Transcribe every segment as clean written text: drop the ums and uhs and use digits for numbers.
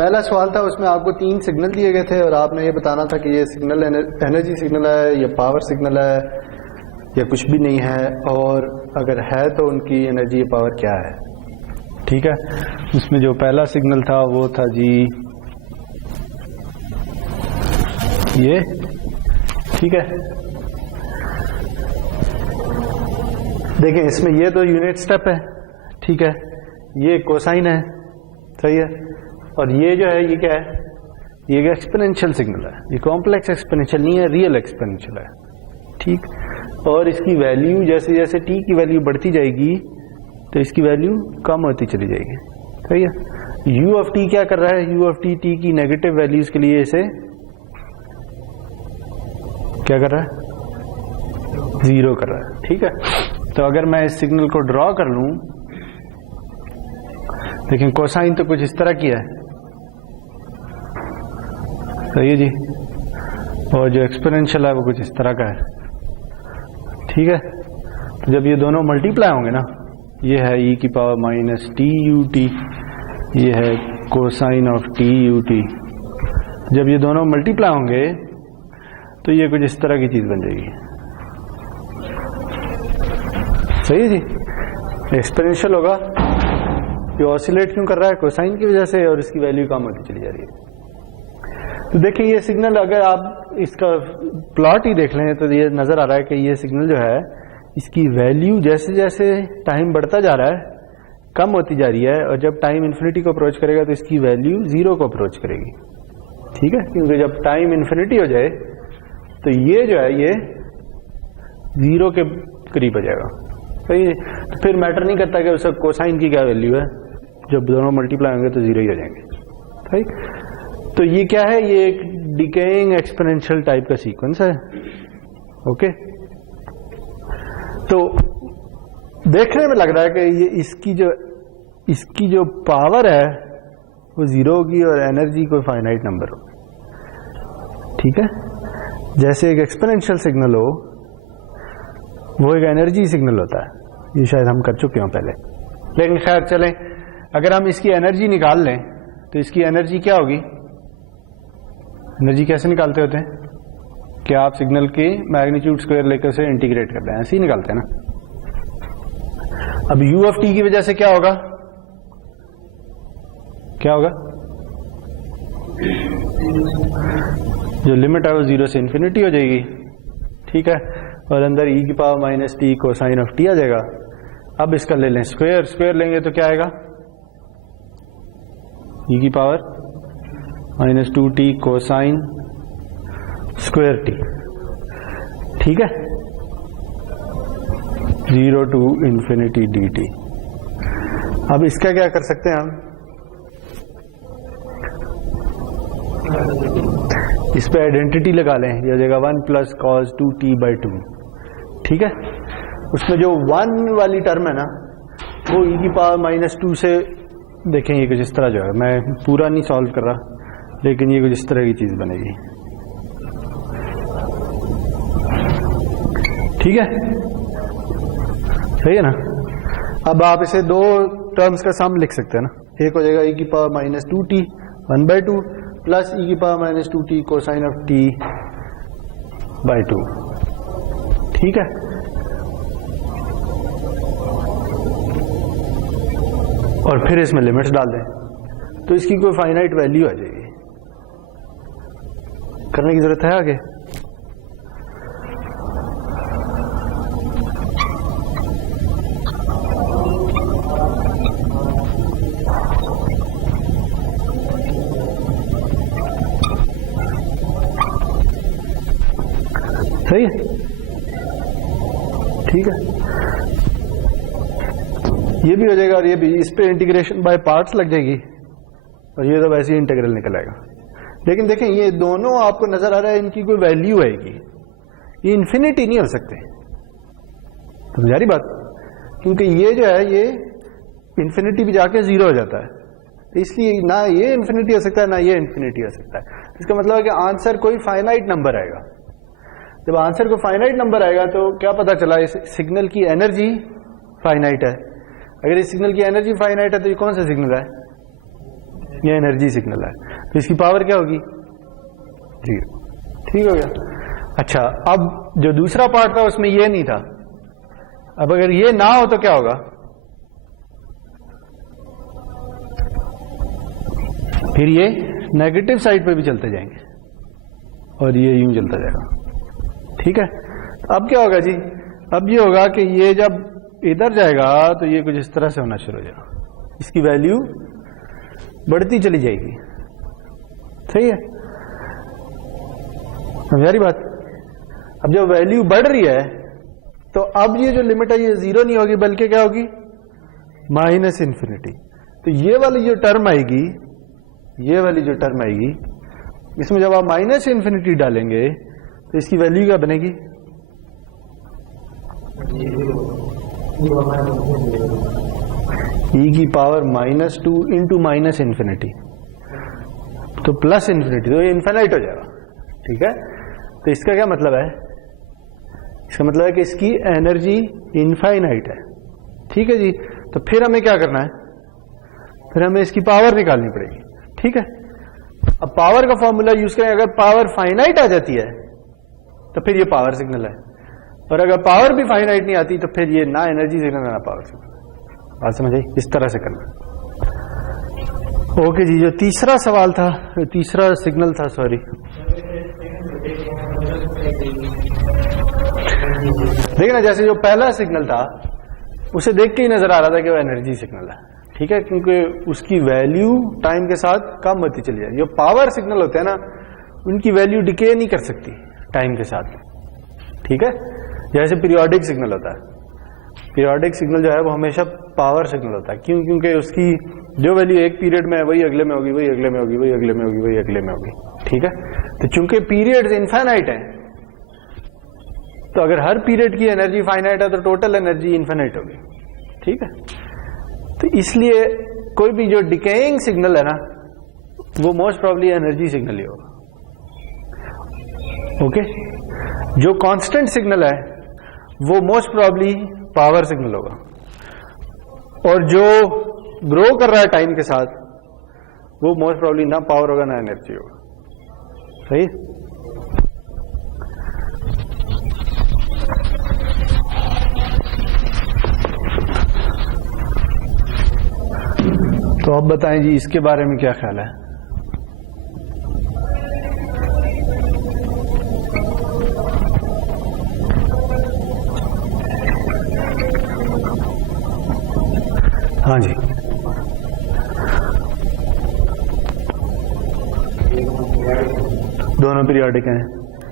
पहला सवाल था उसमें आपको 3 सिग्नल दिए गए थे और आपने ये बताना था कि ये सिग्नल एनर्जी सिग्नल है या पावर सिग्नल है या कुछ भी नहीं है, और अगर है तो उनकी एनर्जी या पावर क्या है। ठीक है, उसमें जो पहला सिग्नल था वो था जी ये। ठीक है, देखें इसमें ये तो यूनिट स्टेप है। ठीक है, ये कोसाइन है, सही है, और ये जो है ये क्या है, ये एक्सपोनेंशियल सिग्नल है, ये कॉम्प्लेक्स एक्सपोनेंशियल नहीं है, रियल एक्सपोनेंशियल है। ठीक, और इसकी वैल्यू जैसे जैसे t की वैल्यू बढ़ती जाएगी तो इसकी वैल्यू कम होती चली जाएगी। सही है, u ऑफ t क्या कर रहा है, u ऑफ t t की नेगेटिव वैल्यूज के लिए इसे क्या कर रहा है, 0 कर रहा है। ठीक है, तो अगर मैं इस सिग्नल को ड्रॉ कर लूं, लेकिन कोसाइन तो कुछ इस तरह की है, सही है जी, और जो एक्सपोनेंशियल है वो कुछ इस तरह का है। ठीक है, तो जब ये दोनों मल्टीप्लाई होंगे ना, ये है e की power minus T U T, ये है cosine of T U T, जब ये दोनों मल्टीप्लाई होंगे तो ये कुछ इस तरह की चीज बन जाएगी। सही है जी, एक्सपोनेंशियल होगा, ये ऑसिलेट क्यों कर रहा है, कोसाइन की वजह से, और इसकी वैल्यू कम होती चली जा रही है। तो देखिए ये सिग्नल अगर आप इसका प्लॉट ही देख लें तो ये नजर आ रहा है कि ये सिग्नल जो है इसकी वैल्यू जैसे जैसे टाइम बढ़ता जा रहा है कम होती जा रही है, और जब टाइम इन्फिनिटी को अप्रोच करेगा तो इसकी वैल्यू 0 को अप्रोच करेगी। ठीक है, क्योंकि जब टाइम इन्फिनिटी हो जाए तो ये जो है ये 0 के करीब हो जाएगा। सही है, तो फिर मैटर नहीं करता कि उसका कोसाइन की क्या वैल्यू है, जब दोनों मल्टीप्लाई होंगे तो 0 ही हो जाएंगे। सही, तो ये क्या है, ये एक डिकेइंग एक्सपोनेंशियल टाइप का सीक्वेंस है। ओके, तो देखने में लग रहा है कि ये इसकी जो पावर है वो 0 होगी और एनर्जी कोई फाइनाइट नंबर होगी। ठीक है, जैसे एक एक्सपोनेंशियल सिग्नल हो वो एक एनर्जी सिग्नल होता है, ये शायद हम कर चुके हों पहले, लेकिन खैर चलें, अगर हम इसकी एनर्जी निकाल लें तो इसकी एनर्जी क्या होगी, एनर्जी कैसे निकालते होते हैं कि आप सिग्नल के मैग्नीट्यूड स्क्वायर लेकर उसे इंटीग्रेट करते हैं, ऐसे ही निकालते हैं ना। अब u ऑफ t की वजह से क्या होगा, क्या होगा, जो लिमिट है वो 0 से इन्फिनिटी हो जाएगी। ठीक है, और अंदर e की power minus T cosine of t आ जाएगा। अब इसका ले लें स्क्वायर, स्क्वायर लेंगे तो क्या आएगा, e की power minus 2t cosine square T. ठीक है, 0 टू इंफिनिटी dt। अब इसका क्या कर सकते हैं हम, इस पे आइडेंटिटी लगा लें, यह हो जाएगा 1 प्लस कॉस 2t/2। ठीक है, उसमें जो 1 वाली टर्म है ना वो e की पावर माइनस 2 से, देखें ये कुछ इस तरह जो है, मैं पूरा नहीं सॉल्व कर रहा लेकिन ये कुछ इस तरह की चीज बनेगी। ठीक है, सही है ना। अब आप इसे दो टर्म्स का सम लिख सकते हैं ना, एक हो जाएगा e की power minus 2t 1/2 plus e की power minus 2t cosine of t/2। ठीक है, और फिर इसमें लिमिट्स डाल दें तो इसकी कोई फाइनाइट वैल्यू आ जाएगी। करने की जरूरत है आगे, सही है। ठीक है, ये भी हो जाएगा और ये भी, इस पे इंटीग्रेशन बाय पार्ट्स लग जाएगी और ये तो वैसे ही इंटीग्रल निकल आएगा। लेकिन देखें ये दोनों आपको नजर आ रहा है इनकी कोई वैल्यू आएगी, ये इन्फिनिटी नहीं हो सकते, समझ आ रही बात, क्योंकि ये जो है ये इन्फिनिटी भी जाके 0 हो जाता है, तो इसलिए ना ये इन्फिनिटी हो सकता है ना ये इन्फिनिटी हो सकता है। इसका मतलब है कि आंसर कोई फाइनाइट नंबर आएगा। जब आंसर को फाइनाइट नंबर आएगा तो क्या पता चला, इस सिग्नल की एनर्जी फाइनाइट है। अगर इस सिग्नल की एनर्जी फाइनाइट है तो ये कौन सा सिग्नल है, ये एनर्जी सिग्नल है, तो इसकी पावर क्या होगी? 0। ठीक हो गया। अच्छा, अब जो दूसरा पार्ट था उसमें ये नहीं था, अब अगर ये ना हो तो क्या होगा? फिर ये नेगेटिव साइड पे भी चलते जाएंगे और ये यूं चलता जाएगा। ठीक है, अब क्या होगा जी? अब ये होगा कि ये जब इधर जाएगा तो ये कुछ इस तरह से होना शुरू हो जाएगा, इसकी वैल्यू बढ़ती चली जाएगी। सही है, समझ रही बात? अब जब वैल्यू बढ़ रही है तो अब ये जो लिमिट है ये 0 नहीं होगी बल्कि क्या होगी? -इन्फिनिटी। तो ये वाली जो टर्म आएगी, ये वाली जो टर्म आएगी, इसमें जब आप -इन्फिनिटी डालेंगे तो इसकी वैल्यू क्या बनेगी? e की पावर -2 इंटू -इन्फिनिटी, तो +इन्फिनिटी, तो ये इन्फिनाइट हो जाएगा। ठीक है, तो इसका क्या मतलब है? इसका मतलब है कि इसकी एनर्जी इनफाइनाइट है। ठीक है जी, तो फिर हमें क्या करना है? फिर हमें इसकी पावर निकालनी पड़ेगी। ठीक है, अब पावर का फॉर्मूला यूज करें, अगर पावर फाइनाइट आ जाती है तो फिर ये पावर सिग्नल है, और अगर पावर भी फाइनाइट नहीं आती तो फिर ये ना एनर्जी सिग्नल ना पावर सिग्नल। बात समझ आई? इस तरह से करना। ओके जी, जो तीसरा सवाल था, तीसरा सिग्नल था, सॉरी, देखिए ना, जैसे जो पहला सिग्नल था उसे देख के ही नजर आ रहा था कि वो एनर्जी सिग्नल है। ठीक है, क्योंकि उसकी वैल्यू टाइम के साथ कम होती चली जाए। जो पावर सिग्नल होते हैं ना, उनकी वैल्यू डिके नहीं कर सकती टाइम के साथ। ठीक है, जैसे पीरियोडिक सिग्नल होता है, पीरियोडिक सिग्नल जो है वो हमेशा पावर सिग्नल होता है। क्यों? क्योंकि उसकी जो वैल्यू एक पीरियड में है वही अगले में होगी, वही अगले में होगी, वही अगले में होगी, वही अगले में होगी। ठीक है, तो चूंकि पीरियड्स इनफाइनाइट है, तो अगर हर पीरियड की एनर्जी फाइनाइट है तो टोटल एनर्जी इनफाइनाइट होगी। ठीक है, तो इसलिए कोई भी जो डिकेइंग सिग्नल है ना, वो मोस्ट प्रोबेबली एनर्जी सिग्नल ही होगा। ओके, जो कांस्टेंट सिग्नल है वो मोस्ट प्रोबेबली पावर सिग्नल होगा, और जो ग्रो कर रहा है टाइम के साथ वो मोस्ट प्रोबेबली ना पावर होगा ना एनर्जी होगा। सही? तो अब बताएं जी, इसके बारे में क्या ख्याल है? हाँ जी, दोनों पीरियोडिक हैं।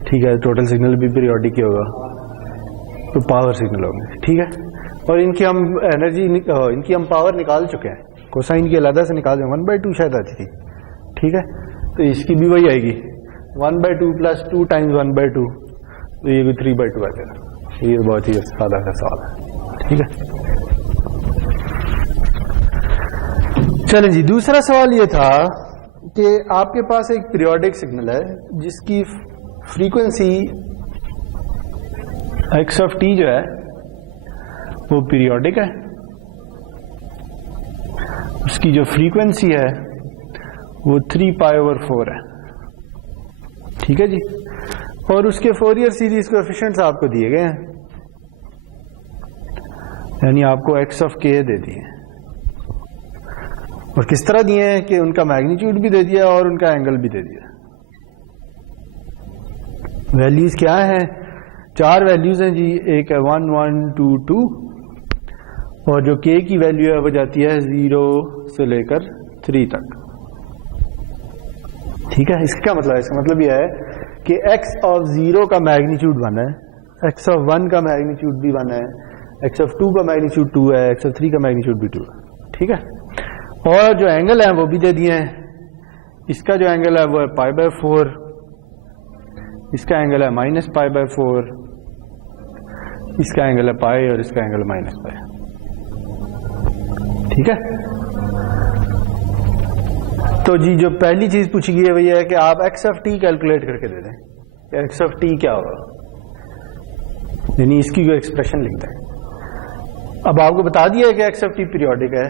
ठीक है, टोटल सिग्नल भी पीरियोडिक ही होगा, तो पावर सिग्नल होंगे। ठीक है, और इनकी हम एनर्जी, इनकी हम पावर निकाल चुके हैं, कोसाइन की अलग से निकाल दें, 1/2 शायद आती थी। ठीक है, तो इसकी भी वही आएगी, 1/2 + 2 × 1/2, तो ये भी 3/2 आ जाएगा। ये बहुत ही सादा सा सवाल है। ठीक है, चलें जी, दूसरा सवाल ये था कि आपके पास एक पीरियोडिक सिग्नल है जिसकी फ्रीक्वेंसी x(t) जो है वो पीरियोडिक है, उसकी जो फ्रीक्वेंसी है वो 3π/4 है। ठीक है जी, और उसके फोरियर सीरीज कोएफिशिएंट्स आपको दिए गए हैं, यानी आपको x(k) दे दिए, और किस तरह दिए हैं कि उनका मैग्नीट्यूड भी दे दिया और उनका एंगल भी दे दिया। वैल्यूज क्या है? 4 वैल्यूज हैं जी, एक है 1 1 2 2, और जो k की वैल्यू है वो जाती है 0 से लेकर 3 तक। ठीक है, इसका मतलब है, इसका मतलब यह है कि x(0) का मैग्नीट्यूड 1 है, x(1) का मैग्नीट्यूड भी 1 है, x(2) का मैग्नीट्यूड 2 है, x(3) का मैग्नीट्यूड भी 2 है। ठीक है, और जो एंगल है वो भी दे दिए हैं। इसका जो एंगल है वो है π/4, इसका एंगल है -π/4, इसका एंगल है π और इसका एंगल है -π। ठीक है, तो जी जो पहली चीज पूछी गई है वो ये है कि आप x(t) कैलकुलेट करके दे दें। x(t) क्या होगा, यानी इसकी जो एक्सप्रेशन लिखते हैं। अब आपको बता दिया है कि x(t) पीरियोडिक है,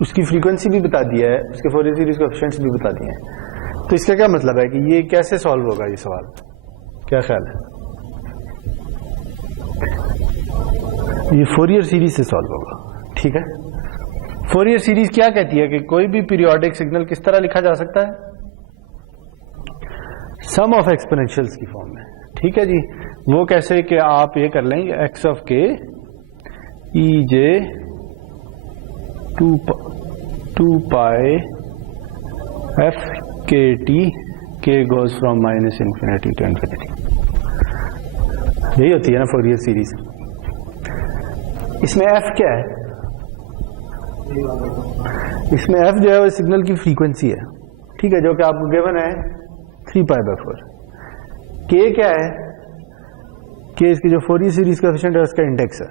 उसकी फ्रीक्वेंसी भी बता दिया है, उसके फोरियर सीरीज कोएफिशिएंट्स भी बता दिए हैं। तो इसका क्या मतलब है कि ये कैसे सॉल्व होगा ये सवाल, क्या ख्याल है? ये फोरियर सीरीज से सॉल्व होगा, ठीक है। फोरियर सीरीज क्या कहती है कि कोई भी पीरियोडिक सिग्नल किस तरह लिखा जा सकता है? सम ऑफ एक्सपोनेंशियल्स की फॉर्म में, ठीक है जी। वो कैसे कि आप ये कर लेंगे X of K E J 2 pi F K T K goes from minus infinity to infinity, यही होती है ना फोरियर सीरीज। इसमें एफ क्या है? इसमें एफ जो है वो सिग्नल की फ्रीक्वेंसी है, ठीक है, जो कि आपको गिवन है 3π/4। के क्या है? के इसकी जो फोरियर सीरीज कोएफिशिएंट है उसका इंडेक्स है,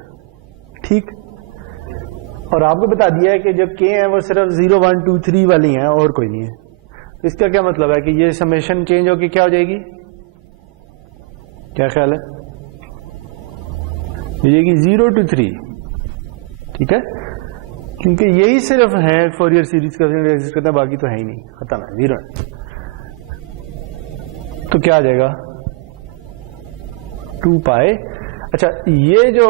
ठीक। और आपको बता दिया है कि जो के है वो सिर्फ 0 1 2 3 वाली हैं और कोई नहीं है। इसका क्या मतलब है कि ये समेशन चेंज होकर क्या हो जाएगी? क्या ख्याल है? हो जाएगी 0 to 3, ठीक है, क्योंकि यही सिर्फ है फोरियर सीरीज का एग्जिस्ट करता है, बाकी तो है ही नहीं, खत्म है, 0 है। तो क्या आ जाएगा? 2 पाई। अच्छा, ये जो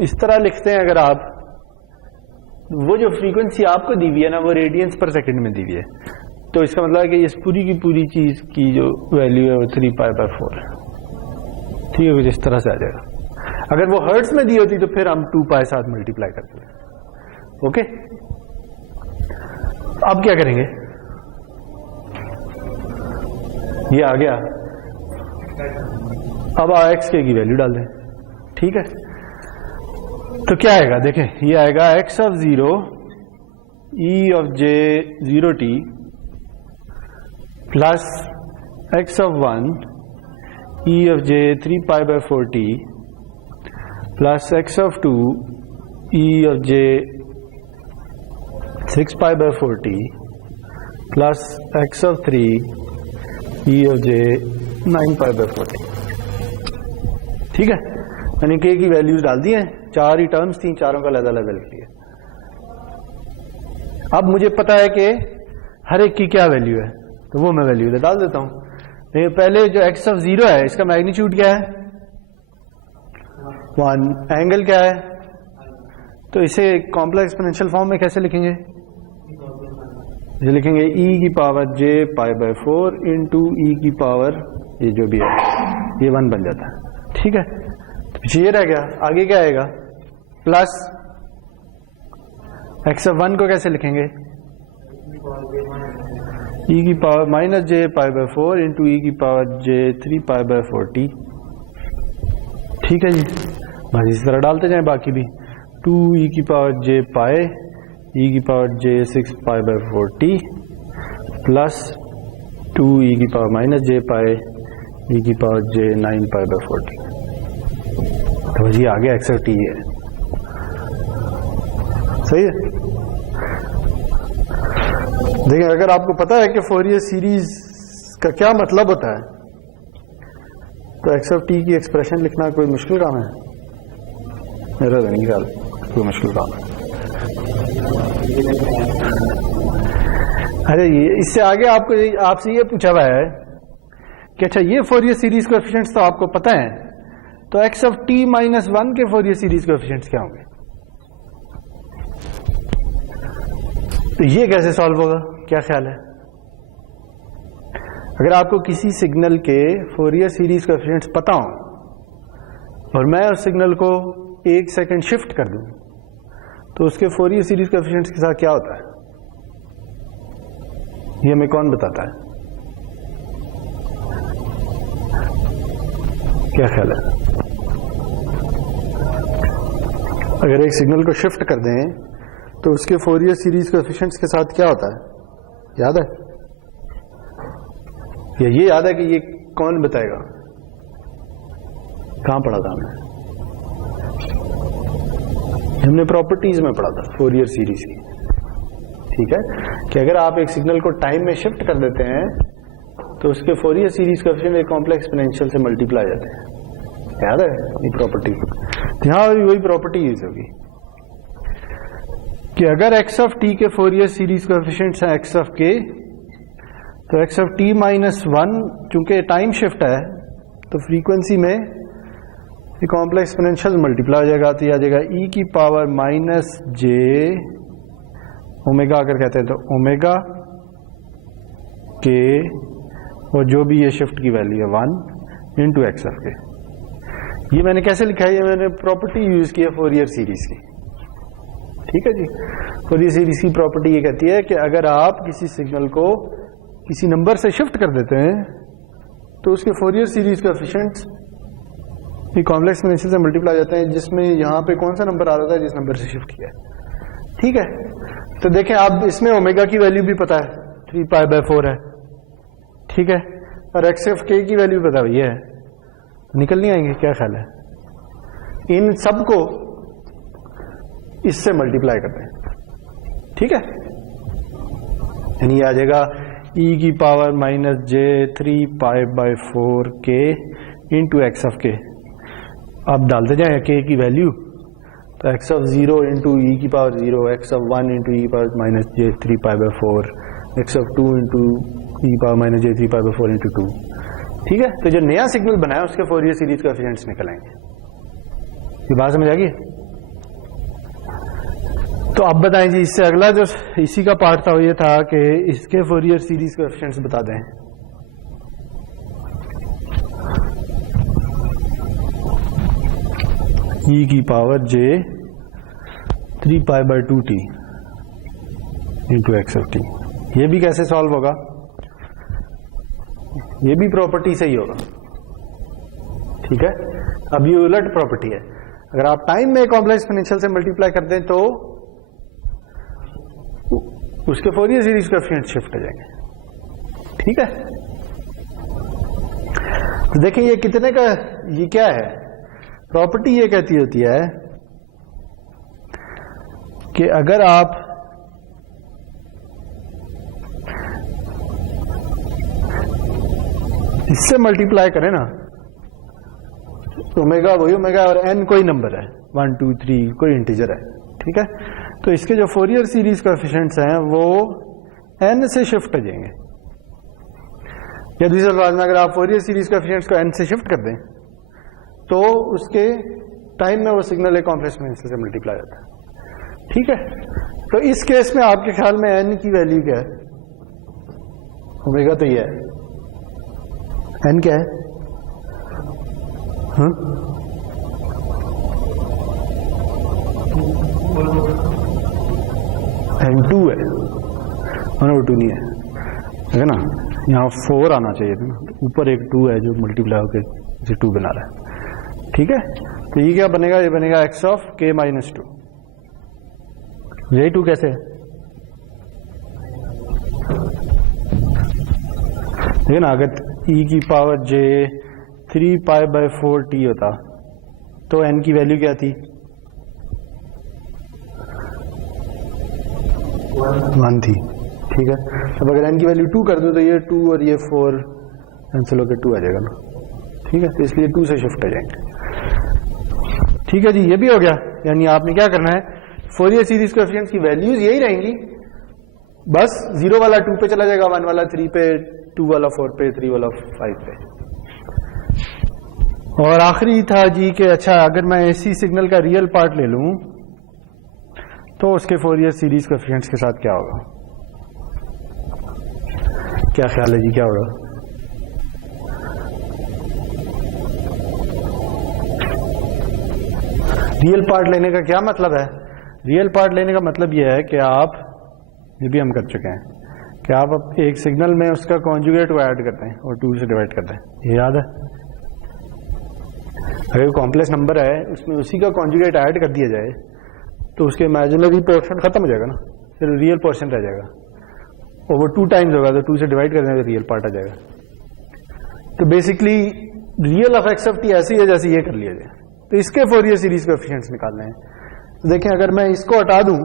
इस तरह लिखते हैं अगर आप, वो जो फ्रीक्वेंसी आपको दी हुई है ना वो रेडियंस पर सेकंड में दी हुई है, तो इसका मतलब है कि इस पूरी की पूरी चीज की जो वैल्यू है वो 3π/4 है, ठीक है, कुछ इस तरह से आ जाएगा। अगर वो हर्ट्ज में दी होती तो फिर हम 2 पाई साथ मल्टीप्लाई करते हैं, ओके। अब क्या करेंगे? ये आ गया, अब एक्स के की वैल्यू डाल दें, ठीक है। तो क्या आएगा? देखें, ये आएगा x of 0 E of J 0t plus x of 1 E of J 3π/4t plus x of 2 E of J 6π/4t plus x of 3 E of J 9π/4t, ठीक है। मैंने के की वैल्यूज डाल दी हैं, 4 ही टर्म्स थी, चारों का अलग-अलग लिया। अब मुझे पता है कि हर एक की क्या वैल्यू है, तो वो मैं वैल्यू डाल देता हूं। लेकिन पहले जो एक्स ऑफ 0 है इसका मैग्नीट्यूड क्या है? 1। एंगल क्या है? तो इसे कॉम्प्लेक्स एक्सपोनेंशियल फॉर्म में कैसे लिखेंगे? ये लिखेंगे e की पावर j π/4 इंटू e की पावर ये जो भी है ये 1 बन जाता है, ठीक है। तो ये रह गया, आगे क्या आएगा? प्लस एक्स ऑफ 1 को कैसे लिखेंगे? e की power minus j π/4 into e की पावर j 3π/4t, ठीक है जी। बस इस तरह डालते जाएं बाकी भी, 2 e की पावर j पाई e की power j 6π/4t plus 2 e की पावर माइनस j पाई e की पावर j 9π/4t। तो जी आगे एक्स ऑफ टी है, सही है। देखिए, अगर आपको पता है कि फोरियर सीरीज का क्या मतलब होता है तो एक्स ऑफ टी की एक्सप्रेशन लिखना कोई मुश्किल काम है? मेरा तो नहीं ख्याल कोई मुश्किल काम है। अरे ये इससे आगे आपको आपसे ये पूछा हुआ है कि अच्छा ये फोरियर सीरीज कोएफिशिएंट्स तो आपको पता है, तो एक्स ऑफ टी माइनस 1 के फोरियर सीरीज कोएफिशिएंट्स क्या होंगे? तो ये कैसे सॉल्व होगा, क्या ख्याल है? अगर आपको किसी सिग्नल के फोरियर सीरीज कोएफिशिएंट्स पता हो और मैं उस सिग्नल को 1 सेकंड शिफ्ट कर दूं तो उसके फोरियर सीरीज कोएफिशिएंट्स के साथ क्या होता है? ये हमें कौन बताता है? क्या ख्याल है? अगर एक सिग्नल को शिफ्ट कर दें तो उसके फोरियर सीरीज कोएफिशिएंट्स के साथ क्या होता है, याद है? या ये याद है कि ये कौन बताएगा? कहां पढ़ा था हमने प्रॉपर्टीज में पढ़ा था फोरियर सीरीज की, ठीक है, कि अगर आप एक सिग्नल को टाइम में शिफ्ट कर देते हैं तो उसके फोरियर सीरीज कोएफिशिएंट एक कॉम्प्लेक्स एक्सपोनेंशियल से मल्टीप्लाई जाते हैं, याद है ये प्रॉपर्टी? यहां भी वही प्रॉपर्टी यूज होगी कि अगर एक्स ऑफ टी के फोरियर सीरीज कोएफिशिएंट्स हैं एक्स ऑफ के, तो x of T minus one, चूंकि टाइम शिफ्ट है तो फ्रीक्वेंसी में कॉम्प्लेक्स एक्सपोनेंशियल मल्टीप्लाई हो जाएगा, तो यह आ जाएगा ई की पावर माइनस जे ओमेगा, अगर कहते हैं तो ओमेगा के, और जो भी ये शिफ्ट की वैल्यू है 1 इंटू एक्स ऑफ के। ये मैंने कैसे लिखा है, ये मैंने प्रॉपर्टी यूज की है फोरियर सीरीज की। ठीक है जी, फोरियर सीरीज की प्रॉपर्टी ये कहती है कि अगर आप किसी सिग्नल को किसी नंबर से शिफ्ट कर देते हैं तो उसके Fourier series coefficients complex exponential से मल्टीप्लाई हो जाते हैं, जिसमें यहां पे कौन सा नंबर आ रहा है जिस नंबर से शिफ्ट किया है। ठीक है, तो देखें आप इसमें ओमेगा की वैल्यू भी पता है 3π/4 है। ठीक है, और एक्स ऑफ के की वैल्यू पता है, ये है, निकल नहीं आएंगे, क्या ख्याल है? इन सबको इससे मल्टीप्लाई करते हैं। ठीक है, यानी ये आ जाएगा e की पावर माइनस जे 3π/4 के इंटू एक्स ऑफ के। आप डालते जाए के की वैल्यू, तो एक्स ऑफ 0 इंटू ई की power 0, x of 1 into e power minus j 3π/4, x of 2 into e power minus j 3π/4 into 2। ठीक है, तो जो नया सिग्नल बनाया उसके फोरियर सीरीज कोएफिशिएंट्स निकल आएंगे। ये बात समझ आ गई? तो अब बताएं जी, इससे अगला जो इसी का पार्ट था वो ये था कि इसके फोरियर सीरीज कोएफिशिएंट्स बता दें। ई की power J 3π/2t into x of T. ये भी कैसे सॉल्व होगा? ये भी प्रॉपर्टी से ही होगा। ठीक है, अब ये उलट प्रॉपर्टी है, अगर आप टाइम में कॉम्प्लेक्स एक्सपोनेंशियल से मल्टीप्लाई कर दें तो उसके फोरियर सीरीज कोएफिशिएंट शिफ्ट हो जाएंगे। ठीक है, तो देखिए ये कितने का, ये क्या है प्रॉपर्टी, ये कहती होती है कि अगर आप इससे मल्टीप्लाई करें ना, ओमेगा वही ओमेगा और एन कोई नंबर है, 1 2 3 कोई इंटीजर है। ठीक है, तो इसके जो फोरियर सीरीज कोएफिशिएंट्स हैं वो एन से शिफ्ट हो जाएंगे। या दूसरे अल्फाज में अगर आप फोरियर सीरीज कोएफिशिएंट्स को एन से शिफ्ट कर दें तो उसके टाइम में वो सिग्नल एक कॉम्प्लेक्स एक्सपोनेंशियल से मल्टीप्लाई होता है। ठीक है, तो इस केस में आपके ख्याल में एन की वैल्यू क्या है? ओमेगा तो ये है, एन क्या है? हाँ? N2 है, 1/2 नहीं है ना, यहाँ 4 आना चाहिए था ना, ऊपर एक 2 है जो मल्टीप्लाई होकर इसे 2 बना रहा है। ठीक है, तो ये क्या बनेगा? ये बनेगा एक्स ऑफ के माइनस 2। यही 2 कैसे है? देखिए ना, अगर e की पावर j 3π/4t होता तो n की वैल्यू क्या थी? 1 थी। ठीक है, अब अगर n की वैल्यू 2 कर दो तो ये 2 और ये 4 कैंसिल होकर 2 आ जाएगा ना। ठीक है, तो इसलिए 2 से शिफ्ट हो जाएंगे। ठीक है जी, ये भी हो गया। यानी आपने क्या करना है, फोरियर सीरीज कोएफिशिएंट्स की वैल्यूज यही रहेंगी, बस 0 वाला 2 पे चला जाएगा, 1 वाला 3 पे, 2 वाला 4 पे, 3 वाला 5 पे। और आखिरी था जी कि अच्छा अगर मैं इसी सिग्नल का रियल पार्ट ले लूं तो उसके फोरियर सीरीज कोएफिशिएंट्स के साथ क्या होगा? क्या ख्याल है जी, क्या होगा? रियल पार्ट लेने का क्या मतलब है? रियल पार्ट लेने का मतलब यह है कि आप, ये भी हम कर चुके हैं, कि आप एक सिग्नल में उसका कॉन्जुगेट को ऐड करते हैं और 2 से डिवाइड करते हैं। ये याद है? अगर कॉम्प्लेक्स नंबर है उसमें उसी का कॉन्जुगेट ऐड कर दिया जाए तो उसके इमेजिनरी पोर्शन खत्म हो जाएगा ना, फिर रियल पोर्शन रह जाएगा, और वो 2 टाइम्स होगा तो 2 से डिवाइड कर देंगे तो रियल पार्ट आ जाएगा। तो basically real of x of T ऐसी है जैसे ये कर लिया जाए। तो इसके फोरियर सीरीज कोएफिशिएंट्स निकालने हैं। तो देखें, अगर मैं इसको हटा दूं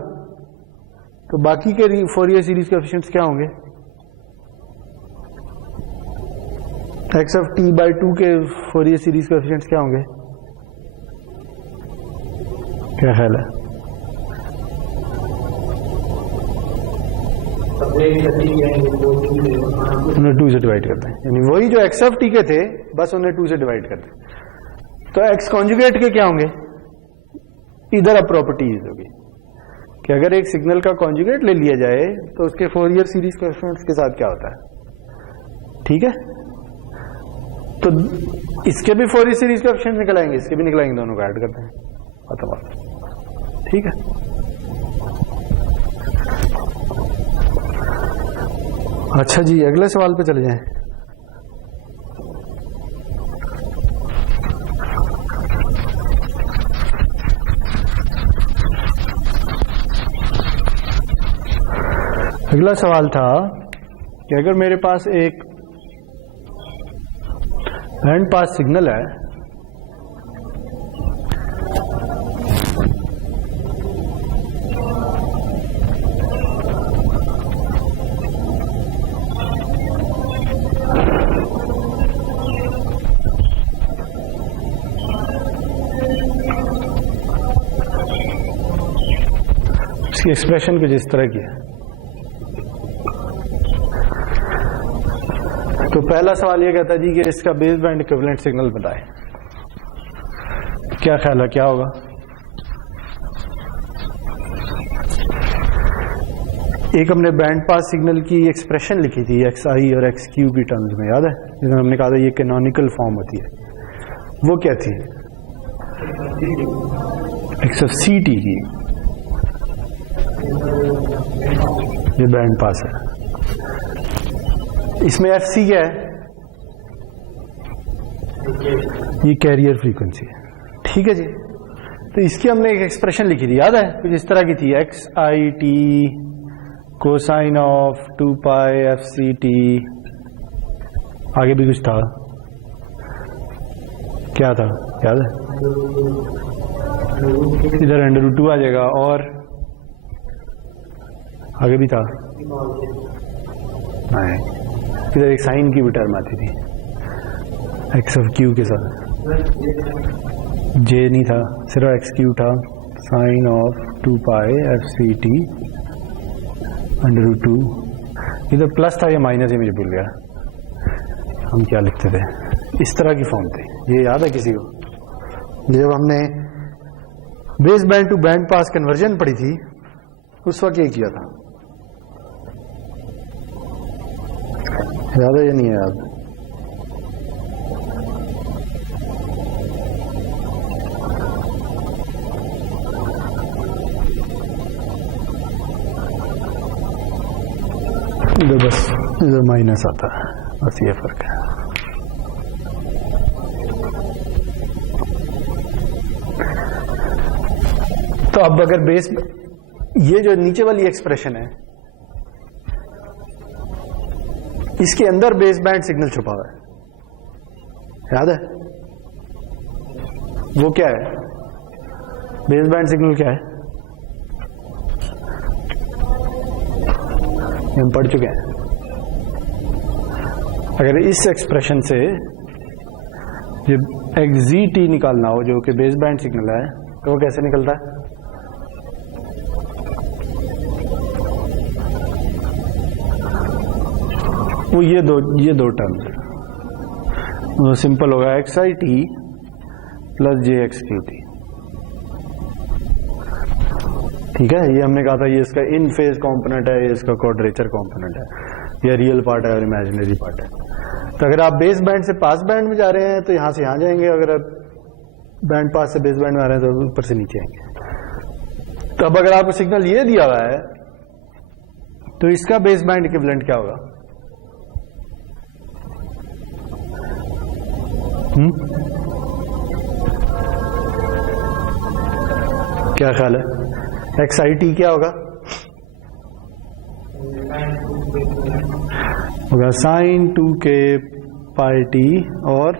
तो बाकी के फोरियर सीरीज कोएफिशिएंट्स क्या होंगे? एक्स ऑफ टी बाई 2 के फोरियर सीरीज कोएफिशिएंट्स क्या होंगे? क्या ख्याल है? उन्हें 2 से डिवाइड करते हैं, यानी वही जो एक्स ऑफ टी के थे बस उन्हें 2 से डिवाइड करते हैं। तो एक्स कॉन्जुगेट के क्या होंगे, इधर अब प्रॉपर्टीज होगी कि अगर एक सिग्नल का कॉन्जुगेट ले लिया जाए तो उसके फोरियर सीरीज कोएफिशिएंट्स के साथ क्या होता है, ठीक है। तो इसके भी फोरियर सीरीज कोएफिशिएंट्स निकल आएंगे, इसके भी निकल आएंगे, दोनों को ऐड करते हैं, खत्म बात, ठीक है। अच्छा जी, अगले सवाल पे चले जाएं। अगला सवाल था कि अगर मेरे पास एक बैंड पास सिग्नल है उसकी एक्सप्रेशन कुछ इस तरह की है। तो पहला सवाल ये कहता है जी कि इसका बेस बैंड इक्विवेलेंट सिग्नल बताएं। क्या ख्याल है, क्या होगा? एक हमने बैंड पास सिग्नल की एक्सप्रेशन लिखी थी एक्स आई और एक्स क्यू की टर्म्स में, याद है, जिसमें हमने कहा था ये कैनोनिकल फॉर्म होती है, वो क्या थी? एक्स ऑफ सी टी की, ये बैंड पास है। इसमें एफ सी क्या है? ये कैरियर फ्रीक्वेंसी है, ठीक है जी। तो इसकी हमने एक एक्सप्रेशन लिखी थी, याद है, कुछ इस तरह की थी, X I T cosine of 2 pi F C T, आगे भी कुछ था, क्या था याद है? इधर √2 आ जाएगा और आगे भी था, नहीं, इधर एक साइन की भी टर्म आती थी एक्स ऑफ क्यू के साथ, जे नहीं था, सिर्फ एक्स क्यू था, sine of 2 pi F C T √2, इधर प्लस था या माइनस, ये मुझे भूल गया, हम क्या लिखते थे, इस तरह की फॉर्म थी, ये याद है किसी को? जब हमने base band to band pass conversion पढ़ी थी उस वक्त ये किया था, याद है या नहीं है याद? इधर बस इधर माइनस आता है, बस ये फर्क है। तो अब अगर बेस, ये जो नीचे वाली एक्सप्रेशन है इसके अंदर बेस बैंड सिग्नल छुपा हुआ है, याद है? वो क्या है? बेस बैंड सिग्नल क्या है? हम पढ़ चुके हैं। अगर इस एक्सप्रेशन से जब एक्स निकालना हो जो कि बेस बैंड सिग्नल है तो वो कैसे निकलता है? वो ये दो टर्म्स, वो सिंपल होगा x I T plus J x Q T, ठीक है। ये हमने कहा था ये इसका इन फेज कंपोनेंट है, ये इसका क्वाड्रेचर कंपोनेंट है, ये रियल पार्ट है और इमेजिनरी पार्ट है। तो अगर आप बेस बैंड से पास बैंड में जा रहे हैं तो यहां से यहां जाएंगे, अगर आप बैंड पास से बेस बैंड में आ रहे हैं तो ऊपर से नीचे आएंगे। तो अब अगर आपको सिग्नल ये दिया हुआ है तो इसका बेस बैंड इक्विवेलेंट क्या होगा? क्या ख्याल है? एक्स आई टी क्या होगा? होगा साइन 2k पाई टी और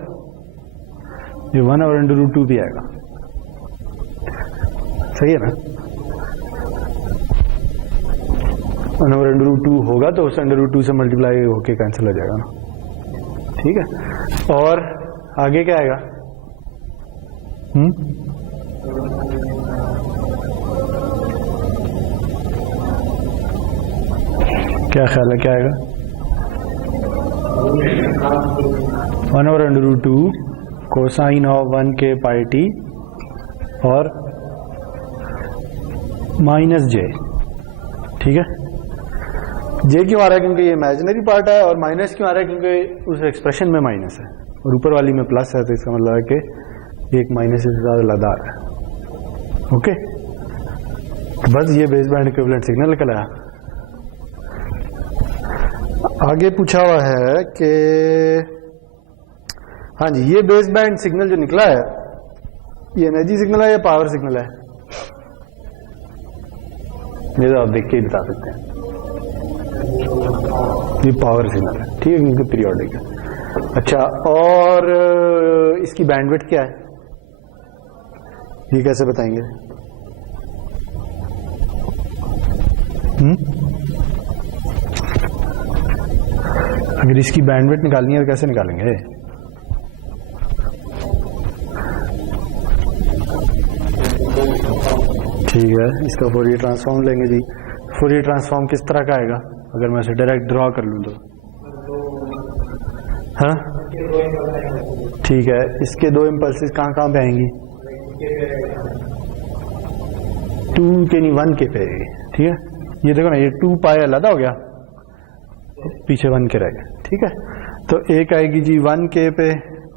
ये 1/√2 भी आएगा, सही है ना? 1/√2 होगा तो उस √2 से मल्टीप्लाई होके कैंसिल हो जाएगा ना, ठीक है। और आगे क्या आएगा? क्या ख्याल है क्या आएगा? 1/√2 cosine of 1k pi T और -j। ठीक है, j क्यों आ रहा है? क्योंकि ये इमेजिनरी पार्ट है, और माइनस क्यों आ रहा है? क्योंकि उस एक्सप्रेशन में माइनस है और ऊपर वाली में प्लस है, तो इसका मतलब है कि एक माइनस से ज्यादा ज्यादा आ रहा है। ओके, तो बस ये बेस बैंड इक्विवेलेंट सिग्नल निकल आया। आगे पूछा हुआ है कि हाँ जी, ये बेस बैंड सिग्नल जो निकला है, ये एनर्जी सिग्नल है या पावर सिग्नल है? ये तो आप देख के ही बता सकते हैं, ये पावर सिग्नल है। ठीक है, क्योंकि पीरियोडिक है। अच्छा, और इसकी बैंडविड्थ क्या है, ये कैसे बताएंगे? अगर इसकी बैंडविड्थ निकालनी है तो कैसे निकालेंगे? ठीक है, इसका फोरियर ट्रांसफॉर्म लेंगे जी। फोरियर ट्रांसफॉर्म किस तरह का आएगा अगर मैं इसे डायरेक्ट ड्रॉ कर लूं तो? हाँ ठीक है, इसके दो इम्पल्सेस कहाँ कहाँ पे आएंगी? 2 के नहीं 1 के पे आएगी। ठीक है, ये देखो ना, ये 2 पाई अलग हो गया, पीछे 1 के रह गए। ठीक है, तो एक आएगी जी 1 के पे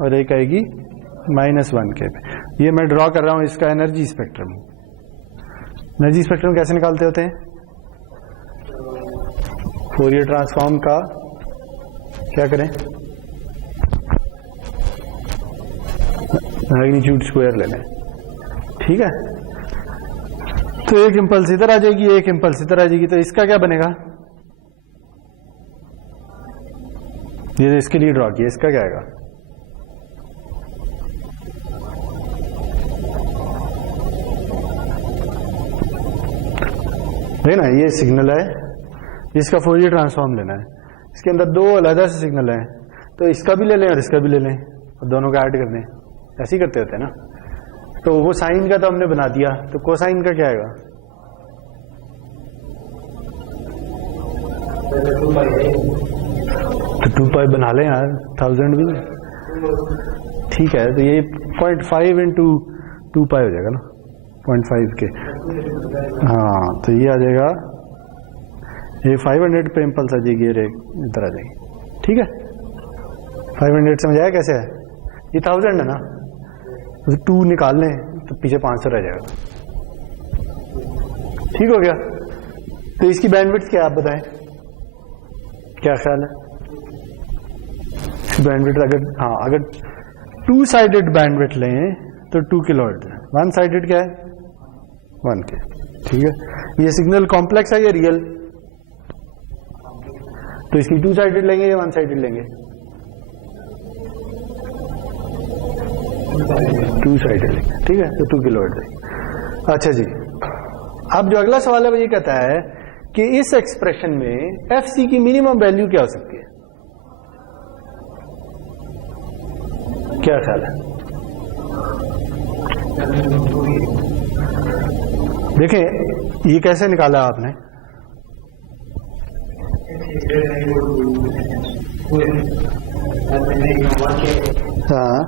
और एक आएगी -1 के पे। ये मैं ड्रॉ कर रहा हूं इसका एनर्जी स्पेक्ट्रम। एनर्जी स्पेक्ट्रम कैसे निकालते होते हैं? फोरियर ट्रांसफॉर्म का क्या करें? मैग्नीट्यूड स्क्वायर ले लें। ठीक है, तो एक इंपल्स इधर आ जाएगी, एक इंपल्स इधर आ जाएगी, तो इसका क्या बनेगा? ये इसके लिए ड्रॉ किया, इसका क्या आएगा? देखना, ये सिग्नल है, इसका फोरियर ट्रांसफॉर्म लेना है। इसके अंदर दो अलग से सिग्नल हैं, तो इसका भी ले लें और इसका भी ले लें और दोनों का ऐड कर दें। ऐसे ही करते होते हैं ना। तो वो साइन का तो हमने बना दिया, तो कोसाइन का क्या आएगा? तो 2 पाई बना लें यार, 1000 भी। ठीक है, तो ये 0.5 इंटू 2 पाई हो जाएगा ना, 0.5 के। हाँ, तो ये आ जाएगा, ये 500 पे इम्पल्स आ जाएगी, ये इधर आ जाएगी। ठीक है, 500 समझ आया कैसे है? ये 1000 है ना, तो 2 निकाल लें तो पीछे 500 रह जाएगा। ठीक हो गया। तो इसकी बैंडविड्थ क्या आप बताएं, क्या ख्याल है? बैंडविड्थ अगर 2 साइडेड बैंडविड्थ लें तो 2 किलोहर्ट्ज है, 1 साइडेड क्या है? 1 के। ठीक है, ये सिग्नल कॉम्प्लेक्स है या रियल? तो इसकी 2 साइडेड लेंगे या 1 साइडेड लेंगे? 2 साइडेड लेंगे। ठीक है, तो 2 किलोहर्ट्ज है। अच्छा जी, अब जो अगला सवाल है वो ये कहता है कि इस एक्सप्रेशन में एफसी की मिनिमम वैल्यू क्या हो सकती है? क्या ख्याल है? देखें, ये कैसे निकाला आपने? हाँ,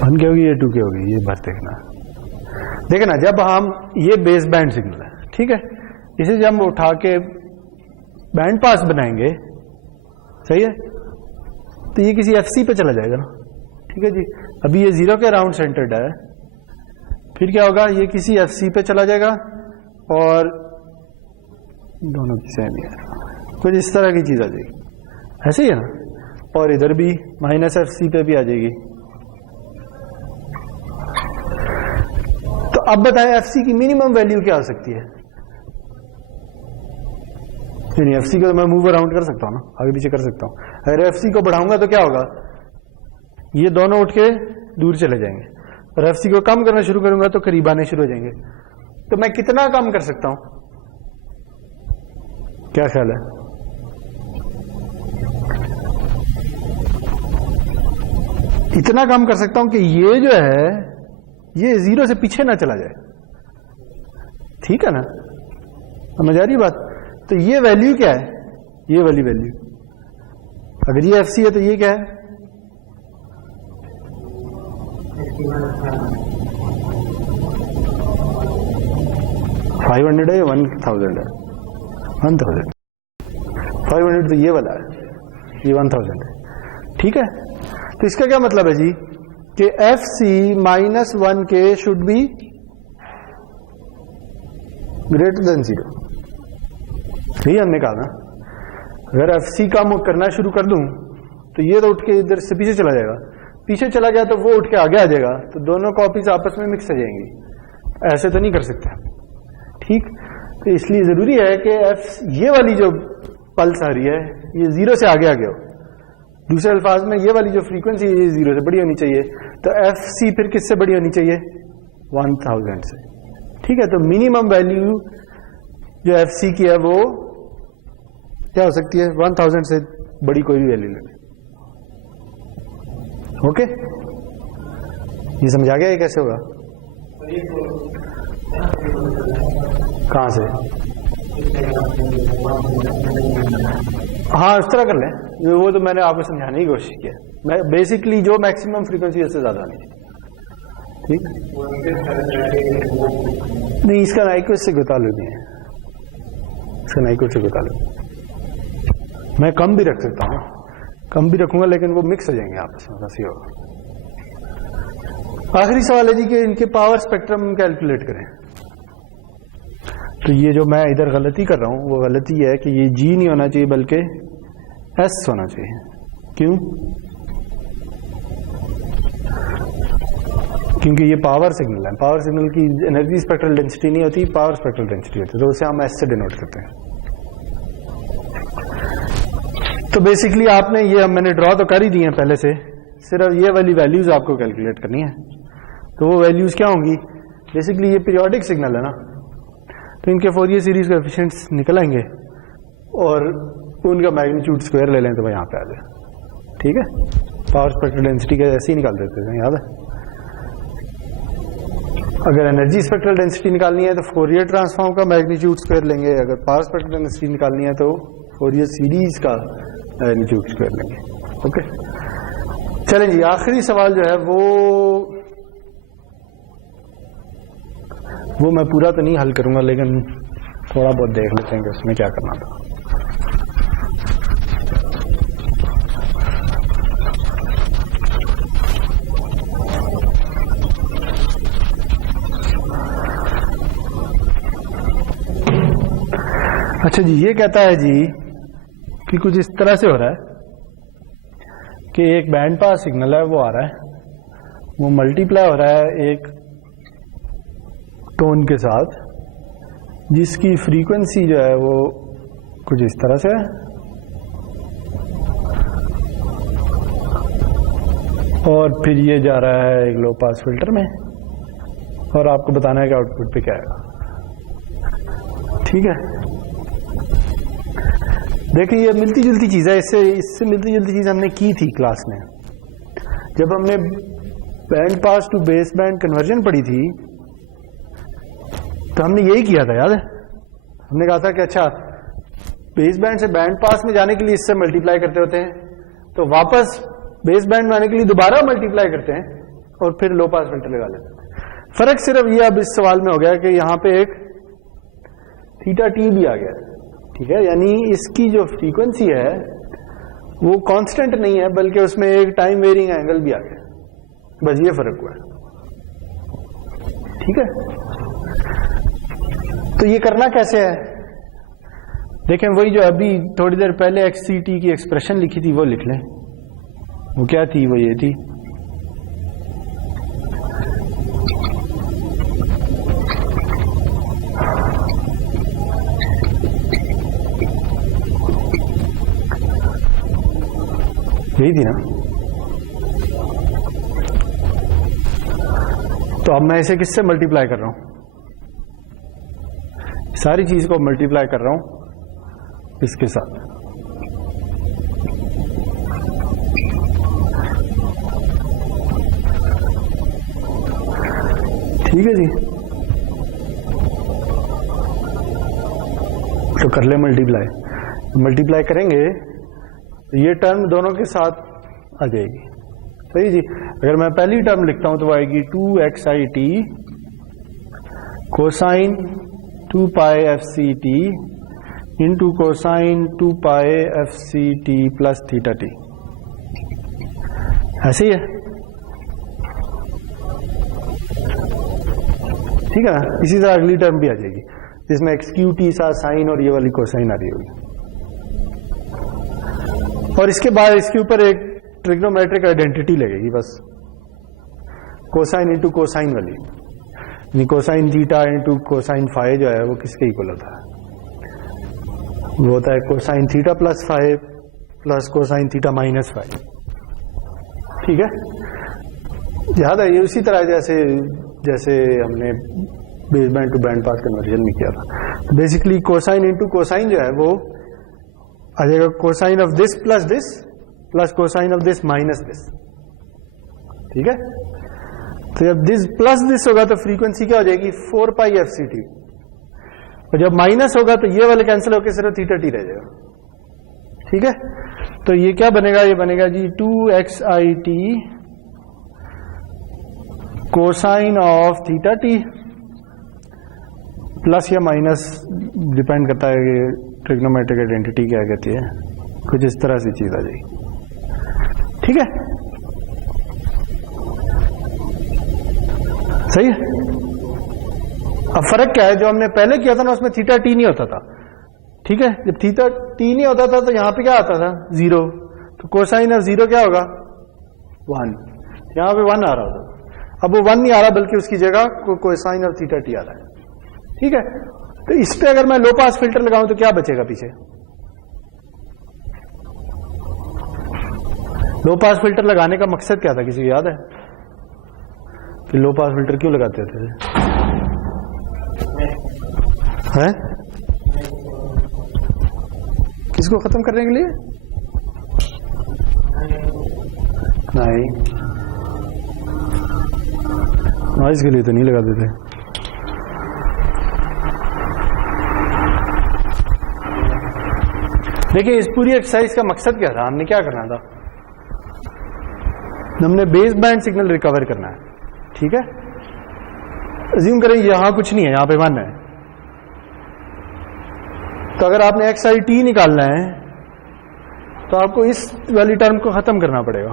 1 की होगी या 2 की होगी, ये बात देखना ना। जब हम ये बेस बैंड सिग्नल है, ठीक है, इसे जब हम उठा के बैंड पास बनाएंगे, सही है, तो ये किसी एफसी पे चला जाएगा ना। ठीक है जी, अभी ये 0 के अराउंड सेंटर्ड है, फिर क्या होगा? ये किसी एफसी पे चला जाएगा और दोनों की सेम ही है, कुछ इस तरह की चीज आ जाएगी, ऐसे ही है ना। और इधर भी -FC पे भी आ जाएगी। तो अब बताएं FC की मिनिमम वैल्यू क्या हो सकती है? नहीं, FC को तो मैं मूव अराउंड कर सकता हूं ना, आगे पीछे कर सकता हूं। अगर FC को बढ़ाऊंगा तो क्या होगा? ये दोनों उठ के दूर चले जाएंगे, और FC को कम करना शुरू करूंगा तो करीब आने शुरू हो जाएंगे। तो मैं कितना कम कर सकता हूं? क्या ख्याल है? इतना कम कर सकता हूं कि ये जो है ये 0 से पीछे ना चला जाए। ठीक है ना, समझ आ रही बात? तो ये वैल्यू क्या है, ये वाली वैल्यू, अगर ये FC है तो ये क्या है, $500 है या 1000 है? 1000। 500 तो ये वाला है, ये 1000 है। ठीक है, तो इसका क्या मतलब है जी कि FC -1K should be greater than 0। यही हमने कहा ना, अगर FC कम करना शुरू कर दूं तो ये तो उठ के इधर से पीछे चला जाएगा, पीछे चला गया तो वो उठ के आगे आ जाएगा, तो दोनों कॉपीज आपस में मिक्स हो जाएंगी। ऐसे तो नहीं कर सकते, ठीक? तो इसलिए जरूरी है कि ये वाली जो पल्स आ रही है ये 0 से आगे हो। दूसरे अल्फाज में ये वाली जो फ्रीक्वेंसी है ये 0 से बड़ी होनी चाहिए, तो FC फिर किससे बड़ी होनी चाहिए, 1000 से। ठीक है, तो मिनिमम वैल्यू जो FC की है वो क्या हो सकती है, 1000 से बड़ी कोई भी वैल्यू ले लें। ओके, ये समझ आ गया ये कैसे होगा? कहां से? हाँ, इस तरह कर लें, वो तो मैंने आपको समझाने की कोशिश किया। मैं बेसिकली जो मैक्सिमम फ्रीक्वेंसी उससे ज्यादा नहीं, ठीक? नहीं, इसका नाइको इससे कोई ताल्लुक नहीं है, इसका नाइको से कोई ताल्लुक। मैं कम भी रख सकता हूँ, कम भी रखूंगा, लेकिन वो मिक्स हो जाएंगे आपस में, बस ये होगा। आखिरी सवाल है जी कि इनके पावर स्पेक्ट्रम कैलकुलेट करें। तो ये जो मैं इधर गलती कर रहा हूं वो गलती है कि ये G नहीं होना चाहिए बल्कि S होना चाहिए। क्यों? क्योंकि ये पावर सिग्नल है, पावर सिग्नल की एनर्जी स्पेक्ट्रल डेंसिटी नहीं होती, पावर स्पेक्ट्रल डेंसिटी होती है, तो उसे हम S से डिनोट करते हैं। तो बेसिकली आपने ये मैंने ड्रॉ तो कर ही दी है पहले से, सिर्फ ये वाली वैल्यूज आपको कैलकुलेट करनी है। तो वो वैल्यूज क्या होंगी? बेसिकली ये पीरियोडिक सिग्नल है ना, तो इनके फोरियर सीरीज कोएफिशिएंट्स निकल आएंगे और उनका मैग्नीट्यूड स्क्वायर ले लें तो भाई यहाँ पे आ जाए। ठीक है, पावर स्पेक्ट्रल डेंसिटी के ऐसे ही निकाल देते थे, याद है? अगर एनर्जी स्पेक्ट्रल डेंसिटी निकालनी है तो फोरियर ट्रांसफॉर्म का मैग्नीट्यूड स्क्वायर लेंगे, अगर पावर स्पेक्ट्रल डेंसिटी निकालनी है तो फोरियर सीरीज का मैग्नीट्यूड स्क्वायर लेंगे। ओके, चलें जी, आखिरी सवाल जो है वो मैं पूरा तो नहीं हल करूंगा, लेकिन थोड़ा बहुत देख लेते हैं कि उसमें क्या करना था। अच्छा जी, ये कहता है जी कि कुछ इस तरह से हो रहा है कि एक बैंड पास सिग्नल है, वो आ रहा है, वो मल्टीप्लाई हो रहा है एक टोन के साथ, जिसकी फ्रीक्वेंसी जो है वो कुछ इस तरह से है, और फिर ये जा रहा है एक लो पास फिल्टर में, और आपको बताना है कि आउटपुट पे क्या आएगा। ठीक है, देखिए ये मिलती जुलती चीज है, इससे मिलती जुलती चीज हमने की थी क्लास में, जब हमने band pass to base band conversion पढ़ी थी तो हमने यही किया था, याद है? हमने कहा था कि अच्छा बेस बैंड से बैंड पास में जाने के लिए इससे मल्टीप्लाई करते होते हैं, तो वापस बेस बैंड में आने के लिए दोबारा मल्टीप्लाई करते हैं और फिर लो पास फिल्टर लगा लेते हैं। फर्क सिर्फ ये अब इस सवाल में हो गया कि यहां पे एक थीटा टी भी आ गया, ठीक है, यानी इसकी जो फ्रीक्वेंसी है वो कांस्टेंट नहीं है, बल्कि उसमें एक टाइम वेरिंग एंगल भी आ गया, बस ये फर्क हुआ है। ठीक है, तो ये करना कैसे है? देखें, वही जो अभी थोड़ी देर पहले XCT की एक्सप्रेशन लिखी थी वो लिख लें। वो क्या थी? वो ये थी, यही थी ना? तो अब मैं इसे किससे मल्टीप्लाई कर रहा हूं? सारी चीज को मल्टीप्लाई कर रहा हूं इसके साथ। ठीक है जी, तो कर ले मल्टीप्लाई करेंगे तो ये टर्म दोनों के साथ आ जाएगी। सही जी। अगर मैं पहली टर्म लिखता हूं तो वो आएगी 2xit कोसाइन 2 पाई fct इंटू कोसाइन 2 पाई fct प्लस थीटा टी। ऐसे ही है, ठीक है ना। इसी तरह अगली टर्म भी आ जाएगी जिसमें xqt सा साइन और ये वाली कोसाइन आ रही होगी। और इसके बाद इसके ऊपर एक ट्रिग्नोमेट्रिक आइडेंटिटी लगेगी बस, कोसाइन इंटू कोसाइन वाली, यानी cosine theta into cosine phi जो है वो किसके इक्वल होता है, वो होता है cosine theta plus phi plus cosine theta minus phi. ठीक है, याद है ये उसी तरह जैसे हमने base band to band pass conversion में किया था। बेसिकली कोसाइन इंटू कोसाइन जो है वो आ जाएगा cosine of this plus cosine of this minus this. ठीक है, तो जब दिस प्लस दिस होगा तो फ्रीक्वेंसी क्या हो जाएगी 4 पाई fct, और जब माइनस होगा तो ये वाले कैंसिल होकर सिर्फ थीटा टी रह जाएगा। ठीक है, तो ये क्या बनेगा, ये बनेगा जी 2xit cosine of theta T plus या माइनस डिपेंड करता है कि ट्रिग्नोमेट्रिक आइडेंटिटी क्या कहती है, कुछ इस तरह से चीज आ जाएगी। ठीक है, सही है। अब फर्क क्या है, जो हमने पहले किया था ना उसमें थीटा टी नहीं होता था। ठीक है, जब थीटा टी नहीं होता था तो यहां पे क्या आता था 0, तो कोसाइन ऑफ 0 क्या होगा 1, यहां पे 1 आ रहा होता। अब वो 1 नहीं आ रहा बल्कि उसकी जगह कोसाइन ऑफ थीटा टी आ रहा है। ठीक है, तो इस पे अगर मैं लो पास फिल्टर लगाऊं तो क्या बचेगा पीछे, लो पास फिल्टर लगाने का मकसद क्या था, किसी को याद है कि लो पास फिल्टर क्यों लगाते थे? हैं? किसको खत्म करने के लिए? नहीं, नॉइज के लिए तो नहीं लगाते थे। देखिए इस पूरी एक्सरसाइज का मकसद क्या था, हमने क्या करना था, हमने बेस बैंड सिग्नल रिकवर करना है। ठीक है, अज्यूम करें यहां कुछ नहीं है, यहां पे 1 है, तो अगर आपने xit निकालना है तो आपको इस वाली टर्म को खत्म करना पड़ेगा।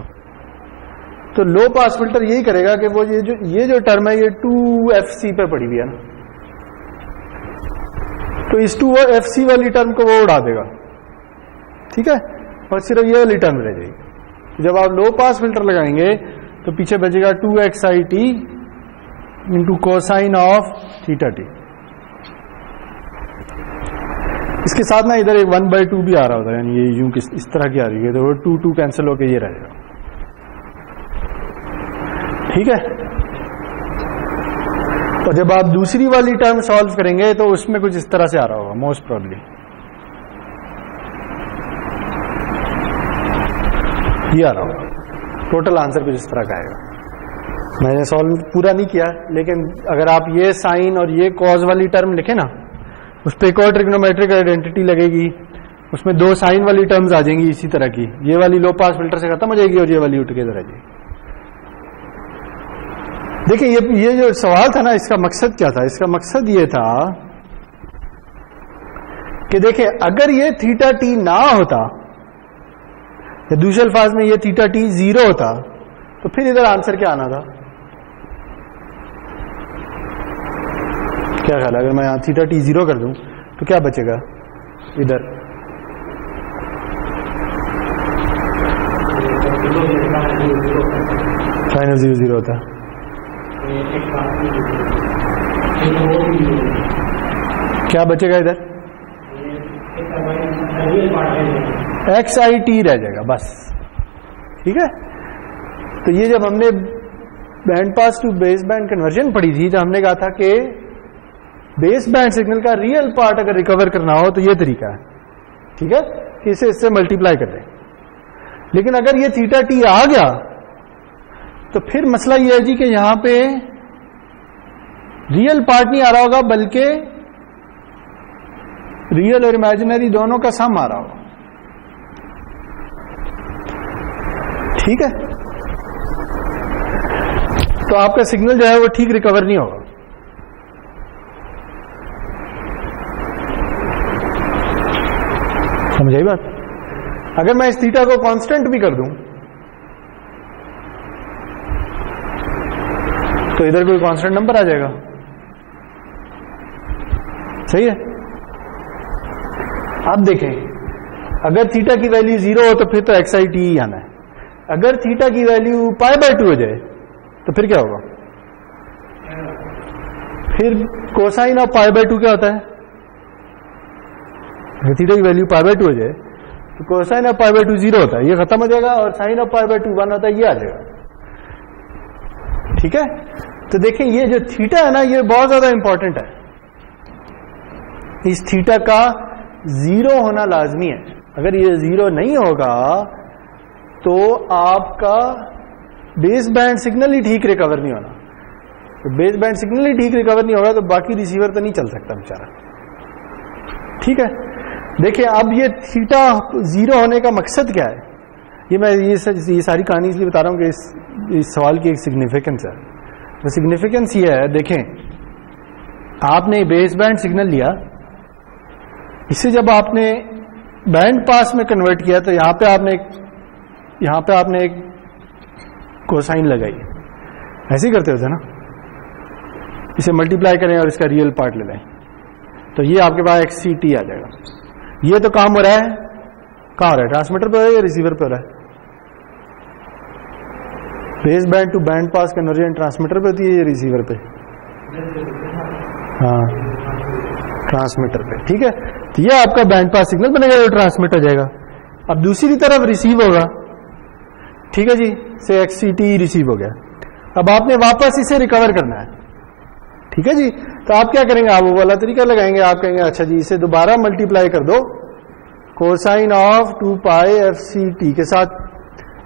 तो लो पास फिल्टर यही करेगा कि वो ये जो टर्म है ये 2fc पे पड़ी हुई है ना, तो इस 2fc वाली टर्म को वो उड़ा देगा। ठीक है, और सिर्फ ये वाली टर्म रह जाएगी। जब आप लो पास फिल्टर लगाएंगे तो पीछे बचेगा 2xit into cosine of theta T. इसके साथ ना इधर एक 1/2 भी आ रहा होता है, यानी ये यूं इस तरह की आ रही है, तो वो 2 कैंसिल होकर ये रहेगा। ठीक है, और जब आप दूसरी वाली टर्म सॉल्व करेंगे तो उसमें कुछ इस तरह से आ रहा होगा मोस्ट प्रोबेबली, ये आ रहा होगा। टोटल आंसर कुछ इस तरह का आएगा। मैंने सॉल्व पूरा नहीं किया, लेकिन अगर आप ये साइन और ये कॉज वाली टर्म लिखे ना, उस पर एक और ट्रिग्नोमेट्रिक आइडेंटिटी लगेगी, उसमें 2 साइन वाली टर्म्स आ जाएंगी इसी तरह की, ये वाली लो पास फिल्टर से खत्म हो जाएगी और ये वाली उठ के इधर आ जाएगी। देखिए ये जो सवाल था ना, इसका मकसद क्या था, इसका मकसद ये था कि देखिए अगर ये थीटा टी ना होता, या दूसरे अल्फाज में ये थीटा टी 0 होता, तो फिर इधर आंसर क्या आना था, क्या ख्याल है? अगर मैं यहां थीटा टी 0 कर दूं तो क्या बचेगा इधर? साइन 0 होता, क्या बचेगा इधर? xit रह जाएगा बस। ठीक है, तो ये जब हमने band pass to base band conversion पढ़ी थी तो हमने कहा था कि बेस बैंड सिग्नल का रियल पार्ट अगर रिकवर करना हो तो ये तरीका है। ठीक है, कि इसे इससे मल्टीप्लाई कर दें। लेकिन अगर ये थीटा टी आ गया तो फिर मसला ये है जी कि यहां पे रियल पार्ट नहीं आ रहा होगा, बल्कि रियल और इमेजिनरी दोनों का सम आ रहा हो, ठीक है, तो आपका सिग्नल जो है वो ठीक रिकवर नहीं होगा। समझाई बात? अगर मैं इस थीटा को कांस्टेंट भी कर दूं तो इधर कोई कांस्टेंट नंबर आ जाएगा, सही है। अब देखें, अगर थीटा की वैल्यू 0 हो तो फिर तो XIT ही आना है। अगर थीटा की वैल्यू π/2 हो जाए तो फिर क्या होगा? फिर कोसाइन ऑफ π/2 क्या होता है? अगर थीटा की वैल्यू π/2 हो जाए तो कोसाइन ऑफ π/2 0 होता है, ये खत्म हो जाएगा, और साइन ऑफ π/2 1 होता है, ये आ जाएगा, ठीक है। तो देखें ये जो थीटा है ना, ये बहुत ज्यादा इंपॉर्टेंट है। इस थीटा का 0 होना लाजमी है। अगर ये 0 नहीं होगा तो आपका बेस बैंड सिग्नल ही ठीक रिकवर नहीं होना। तो बेस बैंड सिग्नल ही ठीक रिकवर नहीं होगा तो बाकी रिसीवर तो नहीं चल सकता बेचारा, ठीक है। देखिए अब ये थीटा 0 होने का मकसद क्या है, ये मैं ये सारी कहानी इसलिए बता रहा हूं कि इस सवाल की एक सिग्निफिकेंस है। तो सिग्निफिकेंस ये है, देखें आपने बेस बैंड सिग्नल लिया, इसे जब आपने बैंड पास में कन्वर्ट किया तो यहां पे आपने एक कोसाइन लगाई, ऐसे ही करते होते ना, इसे मल्टीप्लाई करें और इसका रियल पार्ट ले लें तो ये आपके पास XCT आ जाएगा। ये तो काम हो रहा है, कहां हो रहा है? ट्रांसमीटर पे हो रहा है या रिसीवर पे हो रहा है? Base band to band pass conversion transmitter पे होती है या रिसीवर पे? हाँ, ट्रांसमीटर पे, ठीक है। तो ये आपका बैंड पास सिग्नल बनेगा, जो ट्रांसमिट हो जाएगा। अब दूसरी तरफ रिसीव होगा, ठीक है जी, से XCT रिसीव हो गया। अब आपने वापस इसे रिकवर करना है, ठीक है जी। तो आप क्या करेंगे? आप वो वाला तरीका लगाएंगे, आप कहेंगे अच्छा जी इसे दोबारा मल्टीप्लाई कर दो कोसाइन ऑफ 2π/FCT के साथ,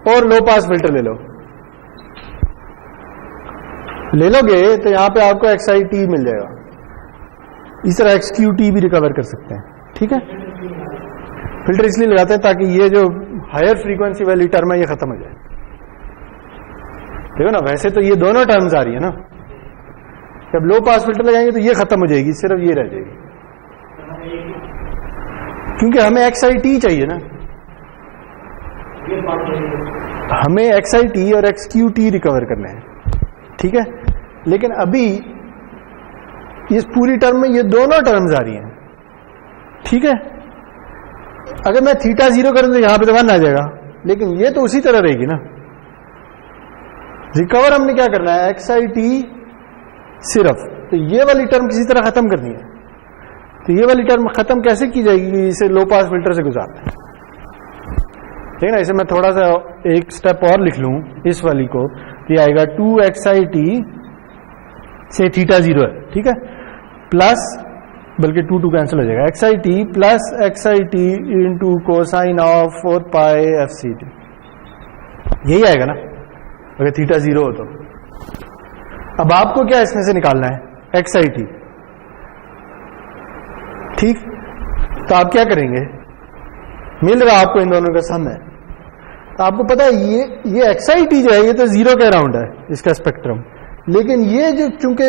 और लो पास फिल्टर ले लोगे तो यहां पे आपको XIT मिल जाएगा। इस तरह XQT भी रिकवर कर सकते हैं, ठीक है। फिल्टर इसलिए लगाते हैं ताकि ये जो हायर फ्रीक्वेंसी वाली टर्म है ये खत्म हो जाए। देखो ना, वैसे तो ये दोनों टर्म्स आ रही है ना, जब लो पास फिल्टर लगाएंगे तो ये खत्म हो जाएगी, सिर्फ ये रह जाएगी, क्योंकि हमें XIT चाहिए ना, हमें XIT और XQT रिकवर करने हैं, ठीक है। लेकिन अभी इस पूरी टर्म में ये दोनों टर्म्स आ रही हैं, ठीक है। अगर मैं थीटा 0 करूं तो यहां पे तो 1 आ जाएगा, लेकिन ये तो उसी तरह रहेगी ना। रिकवर हमने क्या करना है? XIT सिर्फ, तो ये वाली टर्म किसी तरह खत्म करनी है। तो ये वाली टर्म खत्म कैसे की जाएगी? इसे लो पास फिल्टर से गुजारना है, ठीक है ना। इसे मैं थोड़ा सा एक स्टेप और लिख लूं, इस वाली को, तो ये आएगा 2XIT से थीटा 0 है, ठीक है, प्लस, बल्कि 2 कैंसिल हो जाएगा, XIT plus XIT into cosine of 4π/FCT, यही आएगा ना अगर थीटा 0 हो तो। अब आपको क्या इसमें से निकालना है? XIT, ठीक। तो आप क्या करेंगे? मिल रहा आपको इन दोनों का सम है, तो आपको पता है ये XIT जो है ये तो 0 के अराउंड है इसका स्पेक्ट्रम, लेकिन ये जो चूंकि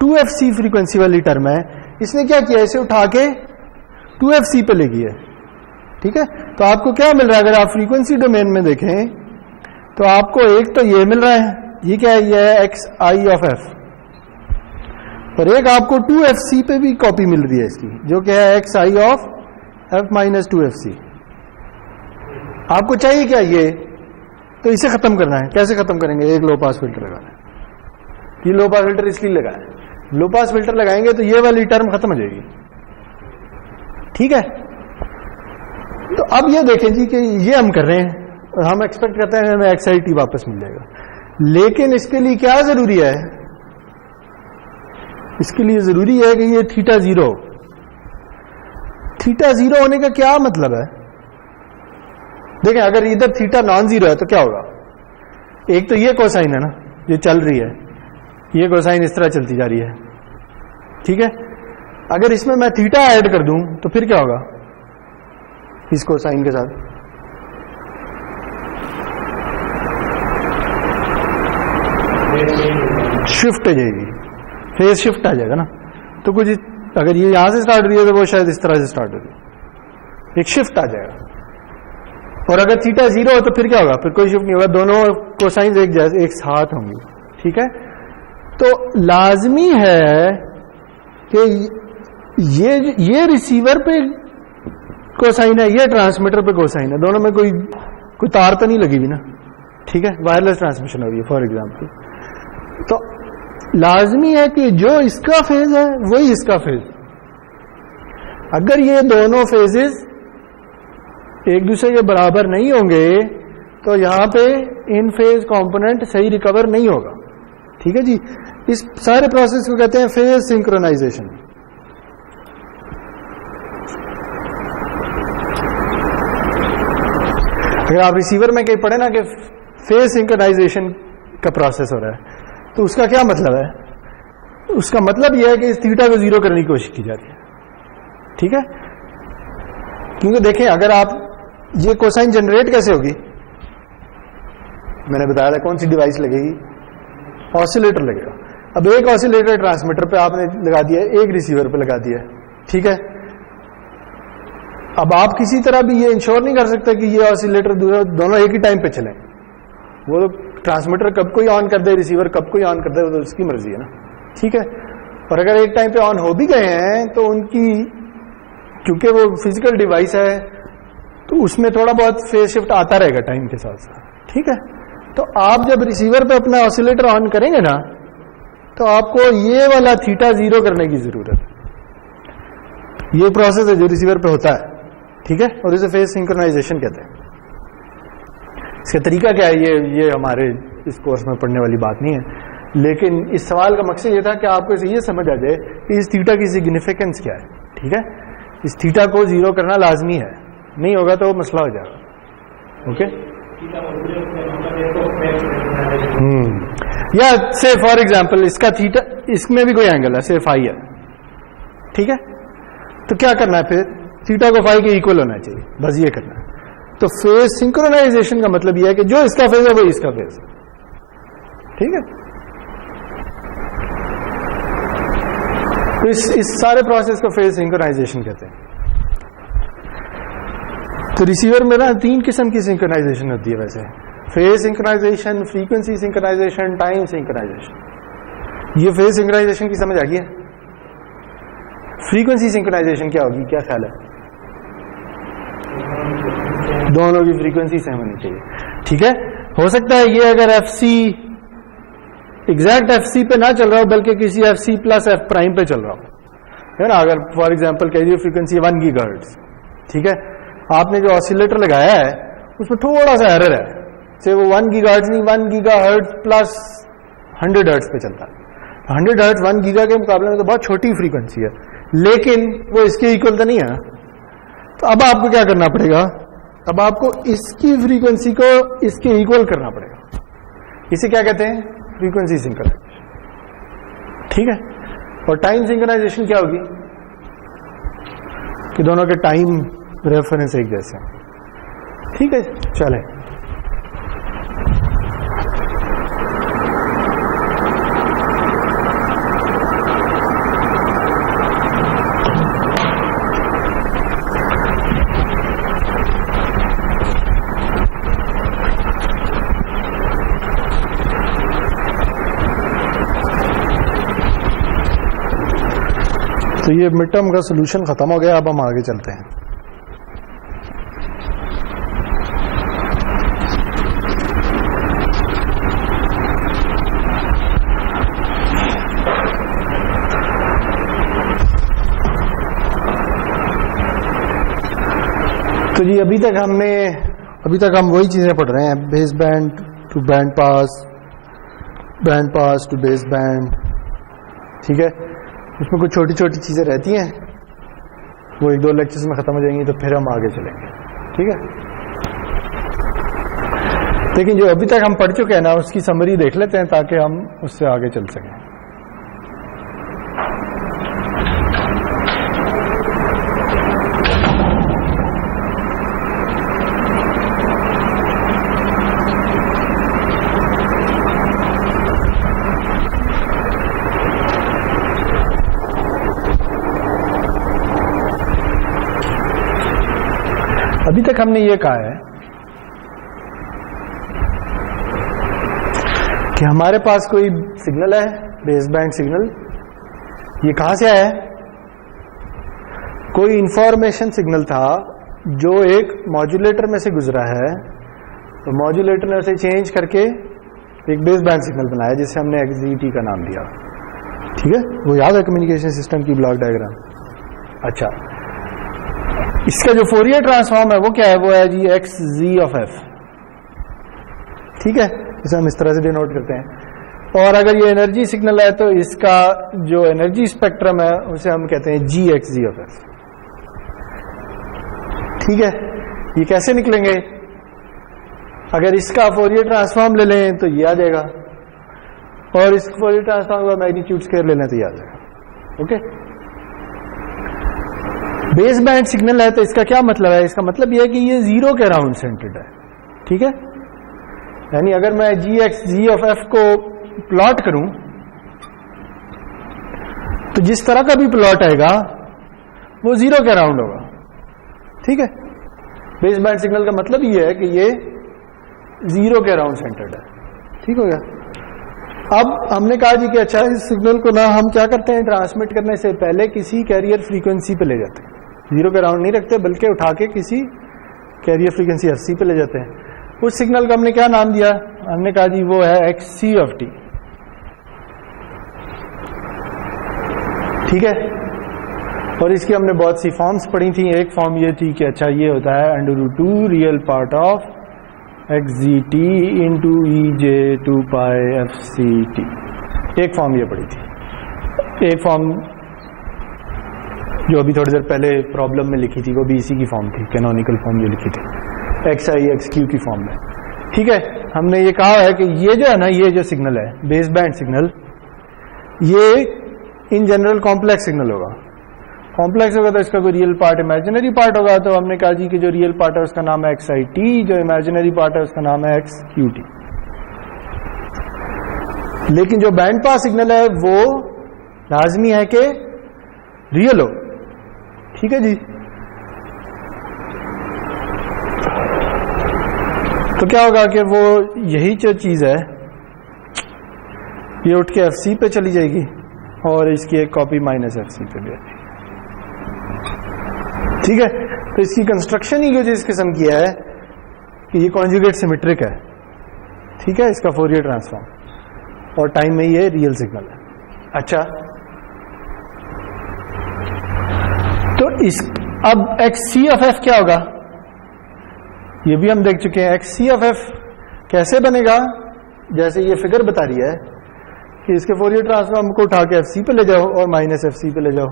2FC फ्रीक्वेंसी वाली टर्म है, इसने क्या किया? इसे उठा के 2FC पे ले गई है, ठीक है। तो आपको क्या मिल रहा है? अगर आप फ्रीक्वेंसी डोमेन में देखें तो आपको एक तो ये मिल रहा है, ये क्या है? ये है XI ऑफ F, और एक आपको 2FC पे भी कॉपी मिल रही है इसकी, जो क्या है XI of F minus 2FC। आपको चाहिए क्या? ये तो इसे खत्म करना है। कैसे खत्म करेंगे? एक लो पास फिल्टर लगाना है। ये लो पास फिल्टर इसलिए लगाया है, लो पास फिल्टर लगाएंगे तो ये वाली टर्म खत्म हो जाएगी, ठीक है। तो अब ये देखें जी कि ये हम कर रहे हैं और हम एक्सपेक्ट करते हैं हमें XIT वापस मिल जाएगा, लेकिन इसके लिए क्या जरूरी है? इसके लिए जरूरी है कि ये थीटा 0। थीटा 0 होने का क्या मतलब है? देखें, अगर इधर थीटा नॉन 0 है तो क्या होगा? एक तो ये कोसाइन है ना, ये चल रही है, ये कोसाइन इस तरह चलती जा रही है, ठीक है। अगर इसमें मैं थीटा ऐड कर दूं तो फिर क्या होगा इस कोसाइन के साथ? शिफ्ट हो जाएगी, फेज शिफ्ट आ जाएगा ना। तो कुछ अगर ये यहां से स्टार्ट हो रही है तो वो शायद इस तरह से स्टार्ट हो रही है, एक शिफ्ट आ जाएगा। और अगर थीटा 0 हो तो फिर क्या होगा? फिर कोई शिफ्ट नहीं होगा, दोनों कोसाइन एक जैसे एक साथ होंगे। ठीक है, तो लाजमी है कि ये रिसीवर पे कोसाइन है, ये ट्रांसमीटर पे कोसाइन है, दोनों में कोई तार तो नहीं लगी हुई ना। ठीक है, वायरलेस ट्रांसमिशन हो रही है फॉर एग्जाम्पल। तो लाजमी है कि जो इसका फेज है वही इसका फेज। अगर ये दोनों फेजेस एक दूसरे के बराबर नहीं होंगे तो यहां पे इन फेज कंपोनेंट सही रिकवर नहीं होगा। ठीक है जी, इस सारे प्रोसेस को कहते हैं फेज सिंक्रोनाइजेशन। अगर आप रिसीवर में कहीं पढ़े ना कि फेज सिंक्रोनाइजेशन का प्रोसेस हो रहा है तो उसका क्या मतलब है? उसका मतलब यह है कि इस थीटा को 0 करने की कोशिश की जा रही है। ठीक है, क्योंकि देखें अगर आप ये कोसाइन जनरेट कैसे होगी, मैंने बताया था कौन सी डिवाइस लगेगी, ऑसिलेटर लगेगा। अब एक ऑसिलेटर ट्रांसमीटर पे आपने लगा दिया है, एक रिसीवर पे लगा दिया है। ठीक है, अब आप किसी तरह भी ये इंश्योर नहीं कर सकते कि ये ऑसिलेटर दोनों एक ही टाइम पे चलें। वो ट्रांसमीटर कब को ही ऑन कर दे, रिसीवर कब को ही ऑन कर दे, वो तो उसकी मर्जी है ना। ठीक है, और अगर एक टाइम पे ऑन हो भी गए हैं तो उनकी, क्योंकि वो फिजिकल डिवाइस है तो उसमें थोड़ा बहुत फेज शिफ्ट आता रहेगा टाइम के साथ साथ। ठीक है, तो आप जब रिसीवर पे अपना ऑसिलेटर ऑन करेंगे ना तो आपको ये वाला थीटा 0 करने की जरूरत है। ये प्रोसेस है जो रिसीवर पे होता है। ठीक है, और इसे फेज सिंक्रोनाइजेशन कहते हैं। इसका तरीका क्या है ये हमारे इस कोर्स में पढ़ने वाली बात नहीं है, लेकिन इस सवाल का मकसद ये था कि आपको इसे ये समझ आ जाए कि इस थीटा की सिग्निफिकेंस क्या है। ठीक है, इस थीटा को 0 करना लाजमी है, नहीं होगा तो मसला हो जाएगा। ओके, या से फॉर एग्जांपल इसका थीटा, इसमें भी कोई एंगल है, से फाई है। ठीक है, तो क्या करना है फिर? थीटा को फाई के इक्वल होना चाहिए, बस ये करना है। तो फेज सिंक्रोनाइजेशन का मतलब यह है कि जो इसका फेज है वही इसका फेज है। ठीक है, तो इस सारे प्रोसेस को फेज सिंक्रोनाइजेशन कहते हैं। तो रिसीवर में ना 3 किस्म की सिंक्रोनाइजेशन होती है वैसे, phase synchronisation, frequency synchronisation, time synchronisation. ये फेज सिंक्रोनाइजेशन की समझ आ गई है। फ्रीक्वेंसी सिंक्रोनाइजेशन क्या होगी, क्या ख्याल है? दोनों की फ्रीक्वेंसी सेम होनी चाहिए। ठीक है, हो सकता है ये अगर FC एग्जैक्ट FC पे ना चल रहा हो बल्कि किसी FC प्लस F प्राइम पे चल रहा हो, है ना। अगर फॉर एग्जांपल कह दीजिए फ्रीक्वेंसी 1 गीगाहर्ट्ज। ठीक है, आपने जो ऑसिलेटर लगाया है उसमें थोड़ा सा एरर है, से वो 1 गीगाहर्ट्ज नहीं 1 गीगाहर्ट्ज प्लस 100 हर्ट्ज पे चलता है। 100 हर्ट्ज 1 गीगा के मुकाबले में तो बहुत छोटी फ्रीक्वेंसी है, लेकिन वो इसके इक्वल तो नहीं है। तो अब आपको क्या करना पड़ेगा? अब आपको इसकी फ्रीक्वेंसी को इसके इक्वल करना पड़ेगा। इसे क्या कहते हैं? Frequency synchronisation. ठीक है, और टाइम सिंक्रोनाइजेशन क्या होगी कि दोनों के टाइम रेफरेंस एक जैसे हैं। ठीक है, चलें। तो ये मिड टर्म का सोल्यूशन खत्म हो गया, अब हम आगे चलते हैं। तो जी अभी तक हम वही चीजें पढ़ रहे हैं, base band to band pass to base band. ठीक है, उसमें कुछ छोटी छोटी चीजें रहती हैं, वो 1-2 लेक्चर्स में खत्म हो जाएंगी, तो फिर हम आगे चलेंगे। ठीक है, लेकिन जो अभी तक हम पढ़ चुके हैं ना उसकी समरी देख लेते हैं ताकि हम उससे आगे चल सकें। अभी तक हमने ये कहा है कि हमारे पास कोई सिग्नल है, बेस बैंड सिग्नल, ये कहां से आया है? कोई इंफॉर्मेशन सिग्नल था जो एक मॉड्यूलेटर में से गुजरा है, तो मॉड्यूलेटर ने उसे चेंज करके एक बेस बैंड सिग्नल बनाया जिसे हमने XZT का नाम दिया। ठीक है, वो याद है कम्युनिकेशन सिस्टम की ब्लॉक डायग्राम? अच्छा, इसका जो फोरियर ट्रांसफॉर्म है वो क्या है? वो है जी XZ(f). ठीक है, इसे हम इस तरह से डिनोट करते हैं। और अगर ये एनर्जी सिग्नल है तो इसका जो एनर्जी स्पेक्ट्रम है उसे हम कहते हैं GXZ(f). ठीक है, ये कैसे निकलेंगे? अगर इसका फोरियर ट्रांसफॉर्म ले लें तो ये आ जाएगा, और इस फोरियर ट्रांसफॉर्म का मैग्नीट्यूड स्क्वायर ले लें तो ये आ जाएगा। ओके, बेस बैंड सिग्नल है तो इसका क्या मतलब है? इसका मतलब यह है कि ये जीरो के अराउंड सेंटर्ड है। ठीक है, यानी अगर मैं GXZ(f) को प्लॉट करूं तो जिस तरह का भी प्लॉट आएगा वो जीरो के अराउंड होगा। ठीक है, बेस बैंड सिग्नल का मतलब ये है कि ये जीरो के अराउंड सेंटर्ड है। ठीक हो गया। अब हमने कहा जी कि अच्छा, इस सिग्नल को ना हम क्या करते हैं, ट्रांसमिट करने से पहले किसी कैरियर फ्रीक्वेंसी पे ले जाते हैं। जीरो के अराउंड नहीं रखते बल्कि उठा के किसी कैरियर फ्रीक्वेंसी FC पे ले जाते हैं। उस सिग्नल का हमने क्या नाम दिया? हमने कहा जी वो है XC(t). ठीक है, और इसकी हमने बहुत सी फॉर्म्स पढ़ी थी। एक फॉर्म ये थी कि अच्छा, ये होता है √2 real part of XZT into EJ2πfct। एक फॉर्म ये पढ़ी थी। एक फॉर्म जो अभी थोड़ी देर पहले प्रॉब्लम में लिखी थी वो भी इसी की फॉर्म थी, कैनोनिकल फॉर्म जो लिखी थी XI(XQ) की फॉर्म में। ठीक है, हमने ये कहा है कि ये जो है ना, ये जो सिग्नल है बेस बैंड सिग्नल, ये इन जनरल कॉम्प्लेक्स सिग्नल होगा। कॉम्प्लेक्स होगा तो इसका कोई रियल पार्ट, इमेजिनरी पार्ट होगा। तो हमने कहा जी कि जो रियल पार्ट है उसका नाम है XIT, जो इमेजिनरी पार्ट है उसका नाम है XQT। लेकिन जो बैंड पास सिग्नल है वो लाजमी है कि रियल हो। ठीक है जी, तो क्या होगा कि वो यही जो चीज है ये उठ के FC पे चली जाएगी और इसकी एक कॉपी -FC पे भी आएगी। ठीक है, तो इसकी कंस्ट्रक्शन ही कुछ इस किस्म की है कि ये कॉन्जुगेट सिमेट्रिक है। ठीक है, इसका फोरियर ट्रांसफॉर्म, और टाइम में ये रियल सिग्नल है। अच्छा, तो इस अब XC(f) क्या होगा? ये भी हम देख चुके हैं। XC(f) कैसे बनेगा? जैसे ये फिगर बता रही है कि इसके फोरियर ट्रांसफॉर्म को उठा के FC पे ले जाओ और -FC पे ले जाओ।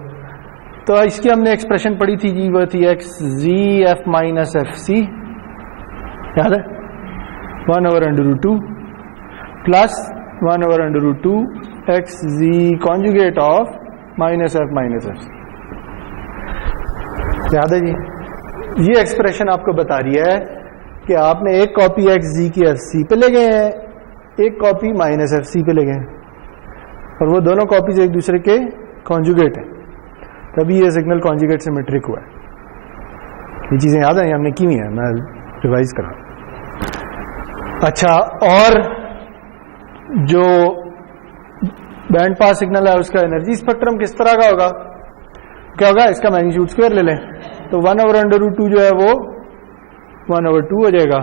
तो इसकी हमने एक्सप्रेशन पढ़ी थी जी, वो थी XZF-FC, याद है? 1/√2 plus 1/√2 XZ conjugate of -F-FC। याद है जी? ये एक्सप्रेशन आपको बता रही है कि आपने एक कॉपी XZ की FC पे ले गए हैं, एक कॉपी -FC पे ले गए हैं, और वो दोनोकॉपीज एक दूसरे के कॉन्जुगेट हैं, तभी ये सिग्नल कॉन्जुगेट सिमेट्रिक हुआ है। ये चीजें याद है, हमने की हुई है, मैं रिवाइज कर रहा हूं। अच्छा, और जो बैंड पास सिग्नल है उसका एनर्जी स्पेक्ट्रम किस तरह का होगा? क्या होगा? इसका मैग्नीट्यूड स्क्वायर ले लें तो 1/√2 जो है वो 1/2 हो जाएगा,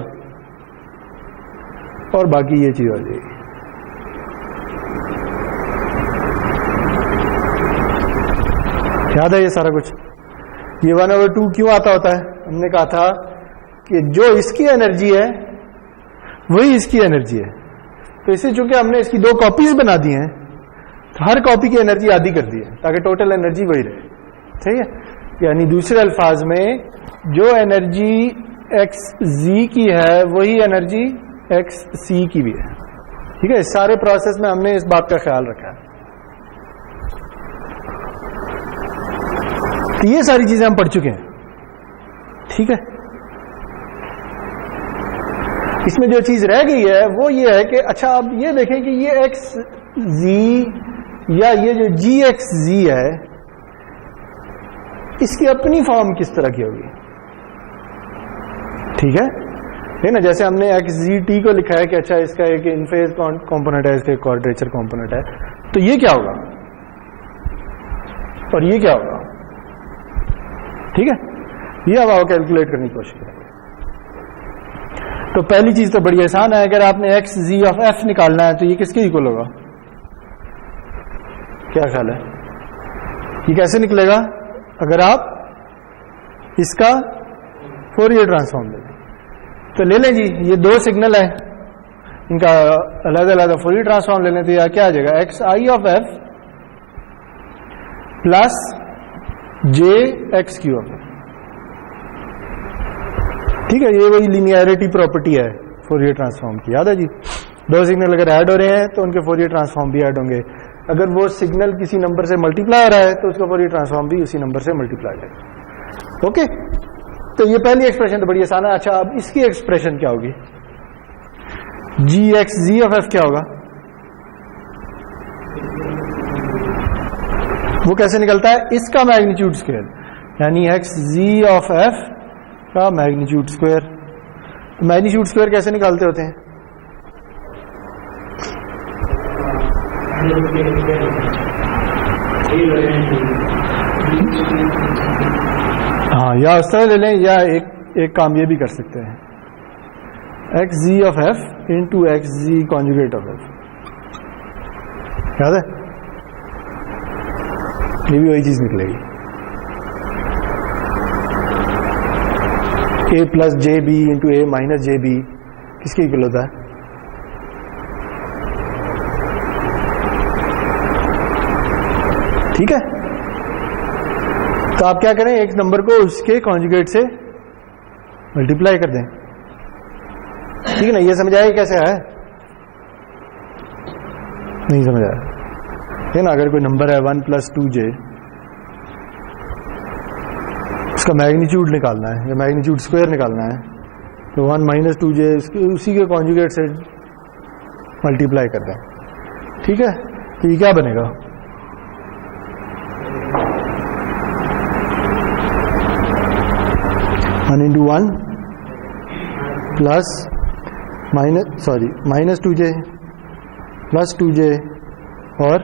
और बाकी ये चीज हो जाएगी। याद है ये सारा कुछ? ये 1/2 क्यों आता होता है? हमने कहा था कि जो इसकी एनर्जी है वही इसकी एनर्जी है। तो इसे चूंकि हमने इसकी दो कॉपीज बना दी हैं तो हर कॉपी की एनर्जी आधी कर दी है ताकि टोटल एनर्जी वही रहे। ठीक है, यानी दूसरे अल्फाज में जो एनर्जी XZ की है वही एनर्जी XC की भी है। ठीक है, इस सारे प्रोसेस में हमने इस बात का ख्याल रखा है। तो ये सारी चीजें हम पढ़ चुके हैं। ठीक है, इसमें जो चीज रह गई है वो ये है कि अच्छा, अब ये देखें कि ये XZ या ये जो GXZ है इसकी अपनी फॉर्म किस तरह की होगी? ठीक है ना, जैसे हमने एक्स जी टी को लिखा है कि अच्छा इसका एक इन फेज कॉम्पोनेंट है, इसका एक क्वाड्रेचर कॉम्पोनेंट है, तो ये क्या होगा और ये क्या होगा, ठीक है। ये अब आप कैलकुलेट करने की कोशिश करेंगे। तो पहली चीज तो बड़ी आसान है, अगर आपने एक्स जी ऑफ एफ निकालना है तो ये किसके इक्वल होगा, क्या ख्याल है, ये कैसे निकलेगा, अगर आप इसका फोरियर ट्रांसफॉर्म ले लें तो ले लें जी, ये दो सिग्नल है, इनका अलग अलग फोरियर ट्रांसफॉर्म ले लें तो यह क्या आ जाएगा, x i of F plus J x Q of F, ठीक है। ये वही लीनियरिटी प्रॉपर्टी है फोरियर ट्रांसफॉर्म की, याद है जी। दो सिग्नल अगर ऐड हो रहे हैं तो उनके फोरियर ट्रांसफॉर्म भी ऐड होंगे, अगर वो सिग्नल किसी नंबर से मल्टीप्लाई हो रहा है तो उसका फोरियर ट्रांसफॉर्म भी उसी नंबर से मल्टीप्लाई होगा, ओके। तो ये पहली एक्सप्रेशन तो बड़ी आसान है। अच्छा, अब इसकी एक्सप्रेशन क्या होगी, जी एक्स जी ऑफ एफ क्या होगा, वो कैसे निकलता है, इसका मैग्नीट्यूड स्क्वायर, यानी एक्स जी ऑफ एफ का मैग्नीट्यूड स्क्वायर। तो मैग्नीट्यूड स्क्वायर कैसे निकालते होते हैं, हाँ, या उस तरह ले लें, या एक काम ये भी कर सकते हैं, X G of F into X G conjugate of F, याद है, ये भी वही चीज निकलेगी, A plus J B into A minus J B किसके इक्वल होता है, ठीक है। तो आप क्या करें, एक नंबर को उसके कॉन्जुगेट से मल्टीप्लाई कर दें, ठीक है ना। ये समझ आया कैसे है, नहीं समझ आया, है ना। अगर कोई नंबर है 1 + 2j, उसका मैग्नीट्यूड निकालना है या मैग्नीट्यूड स्क्वायर निकालना है, तो 1 - 2j उसी के कॉन्जुगेट से मल्टीप्लाई कर दें, ठीक है। तो ये क्या बनेगा, (1 × 1 प्लस -2j प्लस 2j और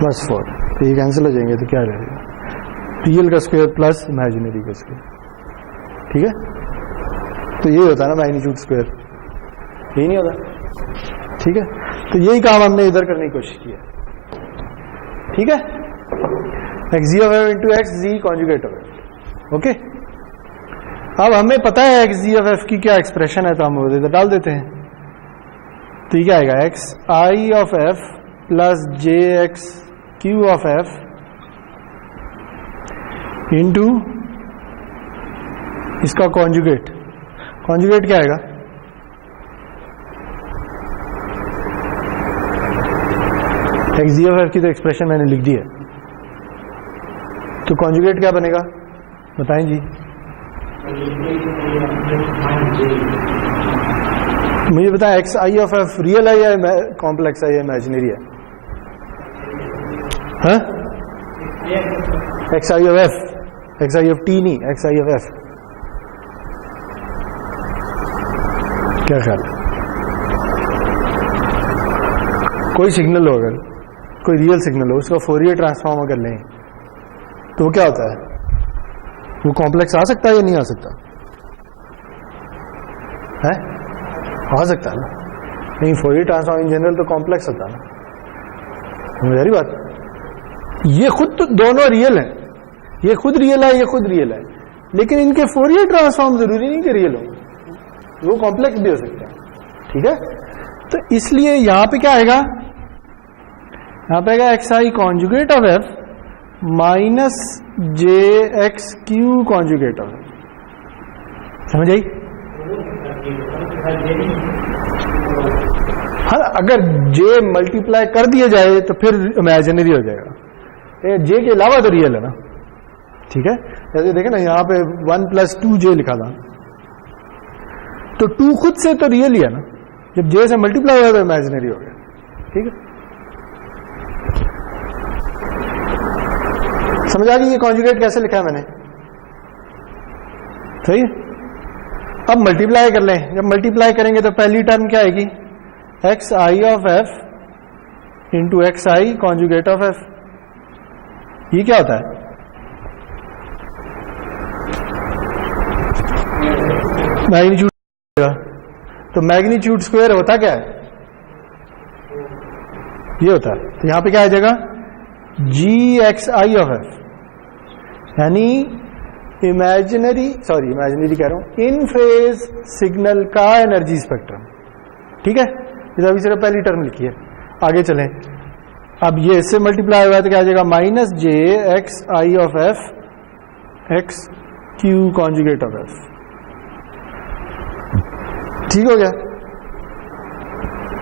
+4, तो ये कैंसिल हो जाएंगे, तो क्या रहेगा, रियल का स्क्वायर प्लस इमेजिनरी का स्क्वायर, ठीक है। तो ये होता है ना मैग्नीट्यूड स्क्वायर, यही नहीं होता, ठीक है। तो यही काम हमने इधर करने की कोशिश की है, ठीक है। X G of F into X G conjugate of F, okay. अब हमें पता है एक्स जी ऑफ एफ की क्या एक्सप्रेशन है, तो हम इधर डाल देते हैं। तो ये क्या आएगा, x i of F plus J x Q of F into इसका कॉन्जुगेट, कॉन्जुगेट क्या आएगा, एक्स जी ऑफ एफ की तो एक्सप्रेशन मैंने लिख दी है, तो कॉन्जुगेट क्या बनेगा बताएं जी, मुझे बताएं, x i of F real है या कॉम्प्लेक्स है या इमेजिनरी है, हाँ? X i of f, x i of T नहीं, एक्स आई ऑफ एफ, क्या ख्याल है, कोई सिग्नल हो, अगर कोई रियल सिग्नल हो, उसका फोरियर ट्रांसफॉर्म अगर लें तो वो क्या होता है, वो कॉम्प्लेक्स आ सकता है या नहीं आ सकता है, आ सकता है ना, नहीं फोरियर ट्रांसफॉर्म इन जनरल तो कॉम्प्लेक्स होता है ना, समझ रही बात। ये खुद तो दोनों रियल है, ये खुद रियल है, ये खुद रियल है, लेकिन इनके फोरियर ट्रांसफॉर्म जरूरी नहीं कि रियल हो, वो कॉम्प्लेक्स भी हो सकता है, ठीक है। तो इसलिए यहां पे क्या आएगा, यहां पे आएगा x I conjugate of F minus J x q conjugate of F, समझ आई। हाँ, अगर जे मल्टीप्लाई कर दिया जाए तो फिर इमेजिनरी हो जाएगा, जे के अलावा तो रियल है ना, ठीक है। जैसे देखें ना, यहां पे 1 + 2j लिखा था, तो 2 खुद से तो रियल ही है ना, जब जे से मल्टीप्लाई हुआ तो इमेजिनरी हो गया, ठीक है। समझ आ गई ये कॉन्जुगेट कैसे लिखा है मैंने, सही है। अब मल्टीप्लाई कर लें, जब मल्टीप्लाई करेंगे तो पहली टर्म क्या आएगी, x i of F into x I conjugate of F. ये क्या होता है, मैग्नीट्यूड। तो मैग्नीट्यूड स्क्वायर होता क्या है, ये होता है। तो यहां पे क्या आ जाएगा, जी एक्स आई ऑफ एफ, यानी इमेजिनरी कह रहा हूं, इन फेज सिग्नल का एनर्जी स्पेक्ट्रम। ठीक है, इधर अभी सिर्फ पहली टर्म लिखी है, आगे चलें। अब ये इससे मल्टीप्लाई हुआ तो क्या आ जाएगा, minus J x i of f x q conjugate of F. ठीक हो गया।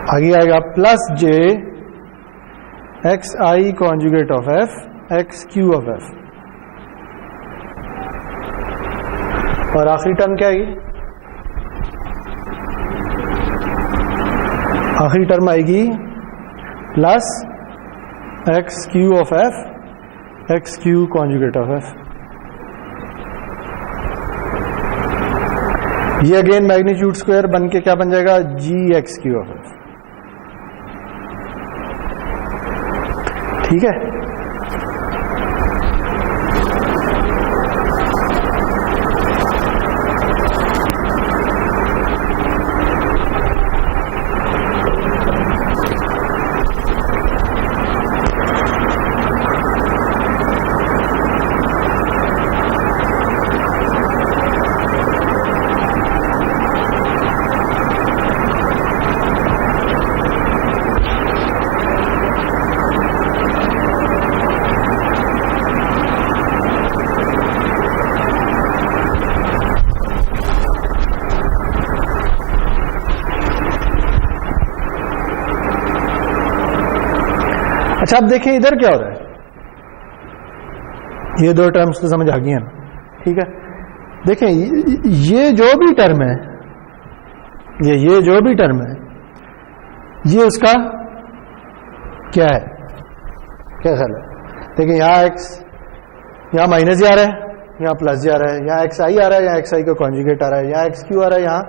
आगे आएगा plus J x I conjugate of f x Q of F. और आखिरी टर्म क्या आएगी, आखिरी टर्म आएगी plus x Q of f x q conjugate of F. ये अगेन मैग्नीट्यूड स्क्वायर बन के क्या बन जाएगा, जी एक्स क्यू ऑफ एफ। ठीक है। अच्छा, अब देखिए इधर क्या हो रहा है, ये दो टर्म्स तो समझ आ गई हैं। ठीक है, देखें ये जो भी टर्म है, ये जो भी टर्म है, ये उसका क्या है, क्या ख्याल है। देखिए यहां एक्स, यहां माइनस जा रहा है, यहां प्लस जा रहा है, यहां एक्स आई आ रहा है, यहां एक्स आई का कॉन्जुगेट आ रहा है, यहां एक्स क्यू आ रहा है, यहां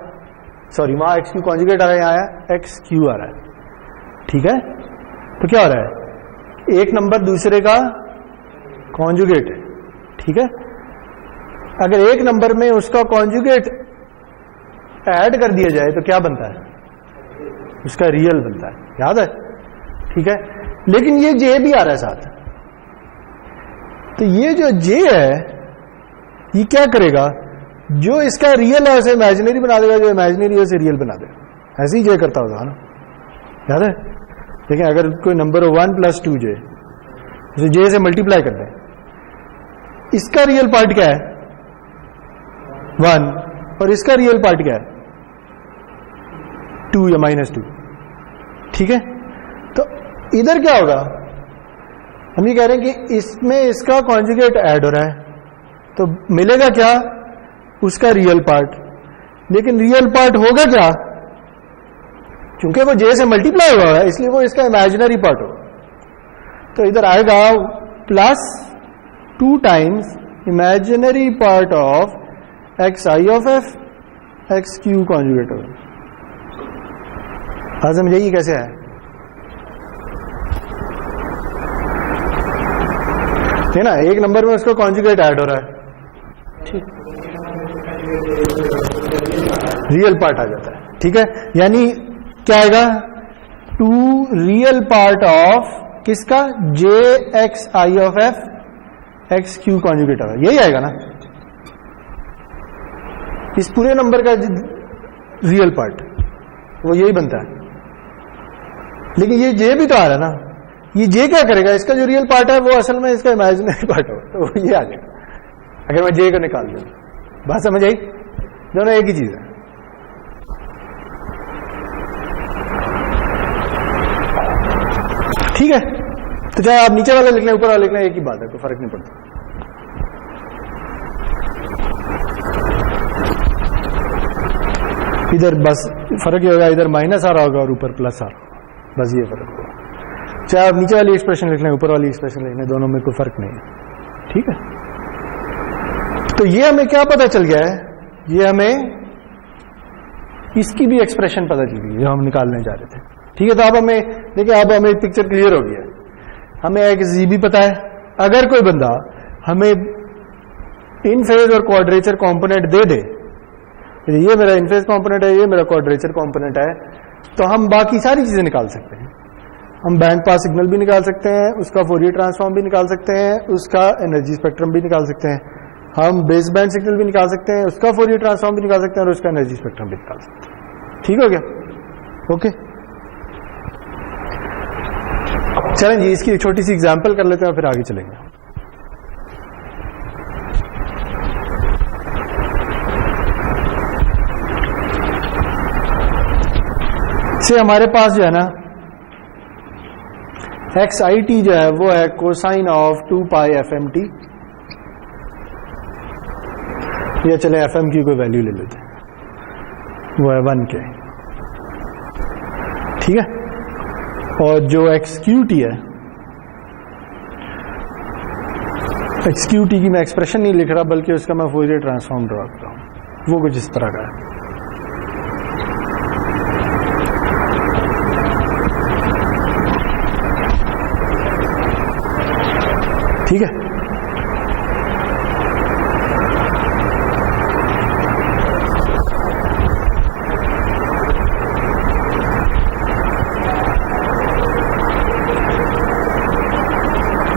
वहां एक्स क्यू कॉन्जुगेट आ रहा है, यहां एक्स क्यू आ रहा है। ठीक है, तो क्या हो रहा है, एक नंबर दूसरे का कॉन्जुगेट है। ठीक है, अगर एक नंबर में उसका कॉन्जुगेट ऐड कर दिया जाए तो क्या बनता है, उसका रियल बनता है, याद है। ठीक है, लेकिन ये जे भी आ रहा है साथ, तो ये जो जे है ये क्या करेगा, जो इसका रियल है उसे इमेजिनरी बना देगा, जो इमेजिनरी है उसे रियल बना देगा। ऐसे ही जे करता होगा ना, याद है। देखिए अगर कोई नंबर हो 1 + 2j, उसे जे से मल्टीप्लाई कर दें, इसका रियल पार्ट क्या है 1, और इसका रियल पार्ट क्या है 2 या -2। ठीक है, तो इधर क्या होगा, हम ये कह रहे हैं कि इसमें इसका कॉन्जुगेट ऐड हो रहा है, तो मिलेगा क्या, उसका रियल पार्ट। लेकिन रियल पार्ट होगा क्या, क्योंकि वो जे से मल्टीप्लाई हुआ है इसलिए वो इसका इमेजिनरी पार्ट होगा। तो इधर आएगा +2 times imaginary part of x i of f x q conjugate of F. आज समझाइए कैसे है, है ना, एक नंबर में उसका कॉन्जुगेट ऐड हो रहा है, ठीक, रियल पार्ट आ जाता है। ठीक है, यानी क्या आएगा 2 रियल पार्ट ऑफ किसका, j x i of f x q conjugate of f, यही आएगा ना, इस पूरे नंबर का रियल पार्ट वो यही बनता है। लेकिन ये जे भी तो आ रहा है ना, ये जे क्या करेगा, इसका जो रियल पार्ट है वो असल में इसका इमेजिनरी पार्ट होगा, तो वो ये आ जाएगा अगर मैं जे को निकाल दूं। बात समझ आई, दोनों एक ही चीज है। ठीक है, तो चाहे आप नीचे वाला लिख लें ऊपर वाला लिख लें, एक ही बात है, कोई फर्क नहीं पड़ता। इधर बस फर्क ही होगा, इधर माइनस आ रहा होगा और ऊपर प्लस आ रहा होगा, बस ये फर्क होगा। चाहे आप नीचे वाली एक्सप्रेशन लिख लें ऊपर वाली एक्सप्रेशन लिख लें, दोनों में कोई फर्क नहीं है। ठीक है, तो ये हमें क्या पता चल गया है ये हमें इसकी भी एक्सप्रेशन पता चली जो हम निकालने जा रहे थे। ठीक है, तो अब हमें देखिए, अब हमें पिक्चर क्लियर हो गया। हमें एक जी भी पता है। अगर कोई बंदा हमें इन फेज और क्वाड्रेचर कंपोनेंट दे दे, ये मेरा इन फेज कंपोनेंट है, ये मेरा क्वाड्रेचर कंपोनेंट है, तो हम बाकी सारी चीजें निकाल सकते हैं। हम बैंड पास सिग्नल भी निकाल सकते हैं, उसका फोरियर ट्रांसफॉर्म भी निकाल सकते हैं, उसका एनर्जी स्पेक्ट्रम भी निकाल सकते हैं, हम बेस बैंड सिग्नल भी निकाल सकते हैं, उसका फोरियर ट्रांसफॉर्म भी निकाल सकते हैं और उसका एनर्जी स्पेक्ट्रम भी निकाल सकते हैं। ठीक हो गया? ओके, चलें जी, इसकी एक छोटी सी एग्जांपल कर लेते हैं, फिर आगे चलेंगे। से हमारे पास जो है ना XIT जो है वो है कोसाइन ऑफ 2 पाई FMT, या चले FM की कोई वैल्यू ले लेते हैं, वो है 1K। ठीक है, और जो XQT है, XQT की मैं एक्सप्रेशन नहीं लिख रहा बल्कि उसका मैं फोरियर ट्रांसफॉर्म ड्रॉ करता हूं, वो कुछ इस तरह का है। ठीक है,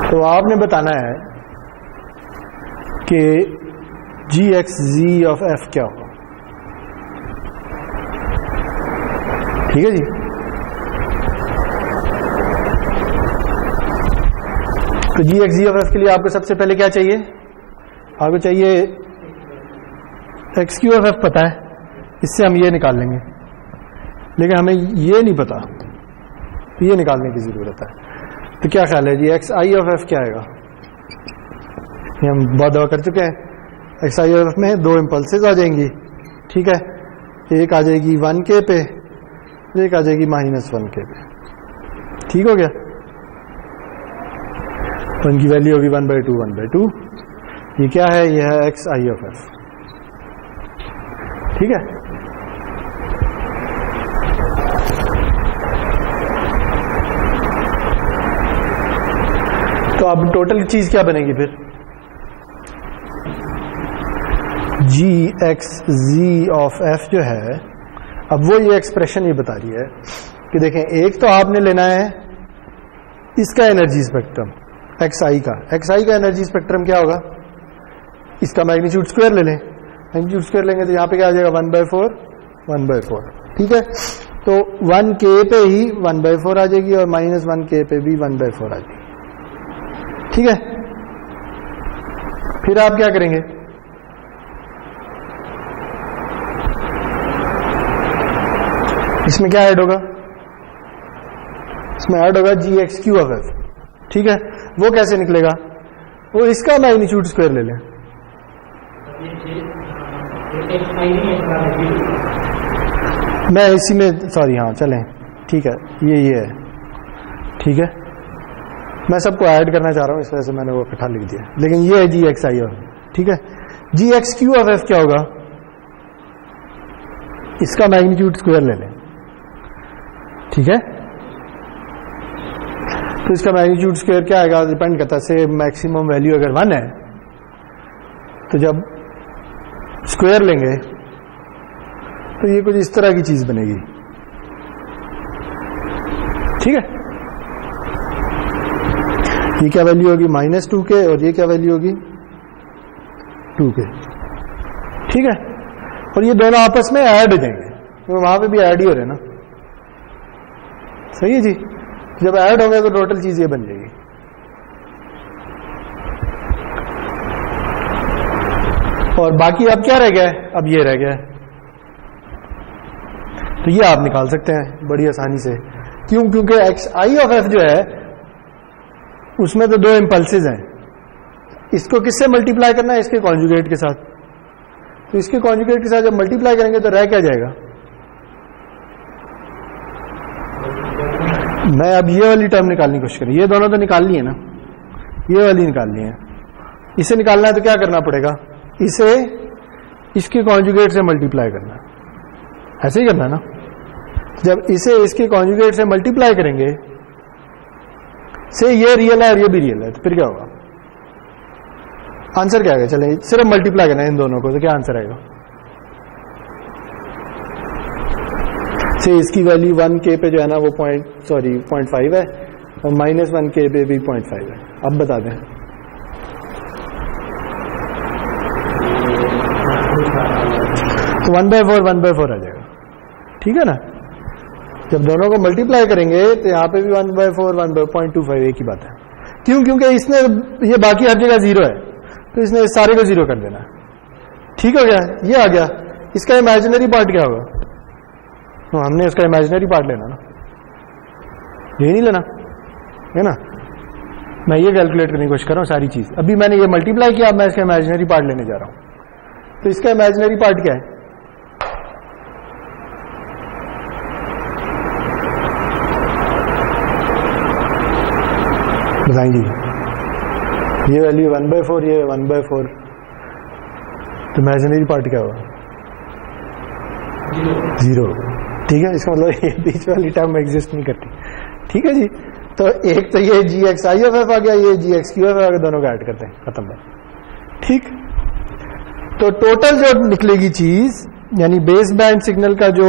तो आपने बताना है कि GXZ ऑफ F क्या होगा। ठीक है जी, तो GXZ ऑफ F के लिए आपको सबसे पहले क्या चाहिए? आपको चाहिए XQ ऑफ F पता है, इससे हम ये निकाल लेंगे, लेकिन हमें ये नहीं पता, ये निकालने की जरूरत है। तो क्या ख्याल है जी, XI ऑफ F क्या आएगा? ये हम बहुत दवा कर चुके हैं। XI ऑफ F में 2 इम्पल्सेस आ जाएंगी। ठीक है, एक आ जाएगी 1K पे, एक आ जाएगी -1K पे। ठीक हो गया, तो इनकी वैल्यू होगी 1/2 1/2। ये क्या है? ये है XI ऑफ F। ठीक है, तो अब टोटल चीज क्या बनेगी फिर? GXZ ऑफ F जो है, अब वो ये एक्सप्रेशन ये बता रही है कि देखें, एक तो आपने लेना है इसका एनर्जी स्पेक्ट्रम XI का एनर्जी स्पेक्ट्रम क्या होगा? इसका मैग्नीट्यूड स्क्वायर ले लें। मैग्नीट्यूड स्क्वायर लेंगे तो यहाँ पे क्या आ जाएगा? 1/4 1/4। ठीक है, तो 1K पे ही 1/4 आ जाएगी और -1K पे भी 1/4 आ जाएगी। ठीक है, फिर आप क्या करेंगे? इसमें क्या ऐड होगा? इसमें ऐड होगा GXQ ऑफ F। ठीक है, वो कैसे निकलेगा? वो इसका मैग्नीट्यूड स्क्वायर ले लें। मैं इसी में, सॉरी, हाँ चलें, ठीक है, ये है। ठीक है, मैं सबको ऐड करना चाह रहा हूं, इस वजह से मैंने वो इकट्ठा लिख दिया, लेकिन ये है GXI ऑफ। ठीक है, GXQ ऑफ F क्या होगा? इसका मैग्नीट्यूड स्क्वायर ले लें। ठीक है, तो इसका मैग्नीट्यूड स्क्वायर क्या आएगा? डिपेंड करता है, से मैक्सिमम वैल्यू अगर 1 है तो जब स्क्वायर लेंगे तो ये कुछ इस तरह की चीज बनेगी। ठीक है, ये क्या वैल्यू होगी? -2K, और ये क्या वैल्यू होगी? 2K। ठीक है, और ये दोनों आपस में ऐड हो जाएंगे, तो वहां पे भी ऐड ही हो रहे हैं ना। सही है जी, जब ऐड होंगे तो टोटल चीज ये बन जाएगी। और बाकी अब क्या रह गया है? अब ये रह गया है, तो ये आप निकाल सकते हैं बड़ी आसानी से। क्यों? क्योंकि XI ऑफ F जो है उसमें तो 2 इम्पल्सेस हैं। इसको किससे मल्टीप्लाई करना है? इसके कॉन्जुगेट के साथ। तो इसके कॉन्जुगेट के साथ जब मल्टीप्लाई करेंगे तो रह क्या जाएगा? मैं अब ये वाली टर्म निकालने की कोशिश करूं। ये दोनों तो निकाल ली है ना, ये वाली निकालनी है। इसे निकालना है तो क्या करना पड़ेगा? इसे इसके कॉन्जुगेट से मल्टीप्लाई करना है, ऐसे ही करना है ना। जब इसे इसके कॉन्जुगेट से मल्टीप्लाई करेंगे, से ये रियल है और ये भी रियल है, तो फिर क्या होगा? आंसर क्या आएगा? चले सिर्फ मल्टीप्लाई करना है इन दोनों को, तो क्या आंसर आएगा? से इसकी वैल्यू 1k पे जो है ना वो 0.5 है और -1k पे भी 0.5 है। अब बता दें तो 1/4 आ जाएगा, ठीक है ना। जब दोनों को मल्टीप्लाई करेंगे तो यहाँ पे भी 1/4 1/0.25 एक ही बात है। क्यों? क्योंकि इसने ये बाकी हर जगह 0 है, तो इसने इस सारे को 0 कर देना। ठीक हो गया, ये आ गया। इसका इमेजिनरी पार्ट क्या होगा? तो हमने इसका इमेजिनरी पार्ट लेना ना, ये नहीं लेना है ना। मैं ये कैलकुलेट करने की कोशिश कर रहा हूँ सारी चीज। अभी मैंने ये मल्टीप्लाई किया, अब मैं इसका इमेजिनरी पार्ट लेने जा रहा हूं। तो इसका इमेजिनरी पार्ट क्या है? बताएंगे। ये वैल्यू 1/4, ये 1/4, तो इमेजिनरी पार्ट क्या होगा? 0। ठीक है, इसका मतलब ये बीच वाली टर्म एग्जिस्ट नहीं करती। ठीक है जी। तो एक तो ये GXIFF आ गया, ये GXQFF आ गया, दोनों को ऐड करते हैं, खत्म बात। ठीक। तो टोटल जो निकलेगी चीज, यानी बेस बैंड सिग्नल का जो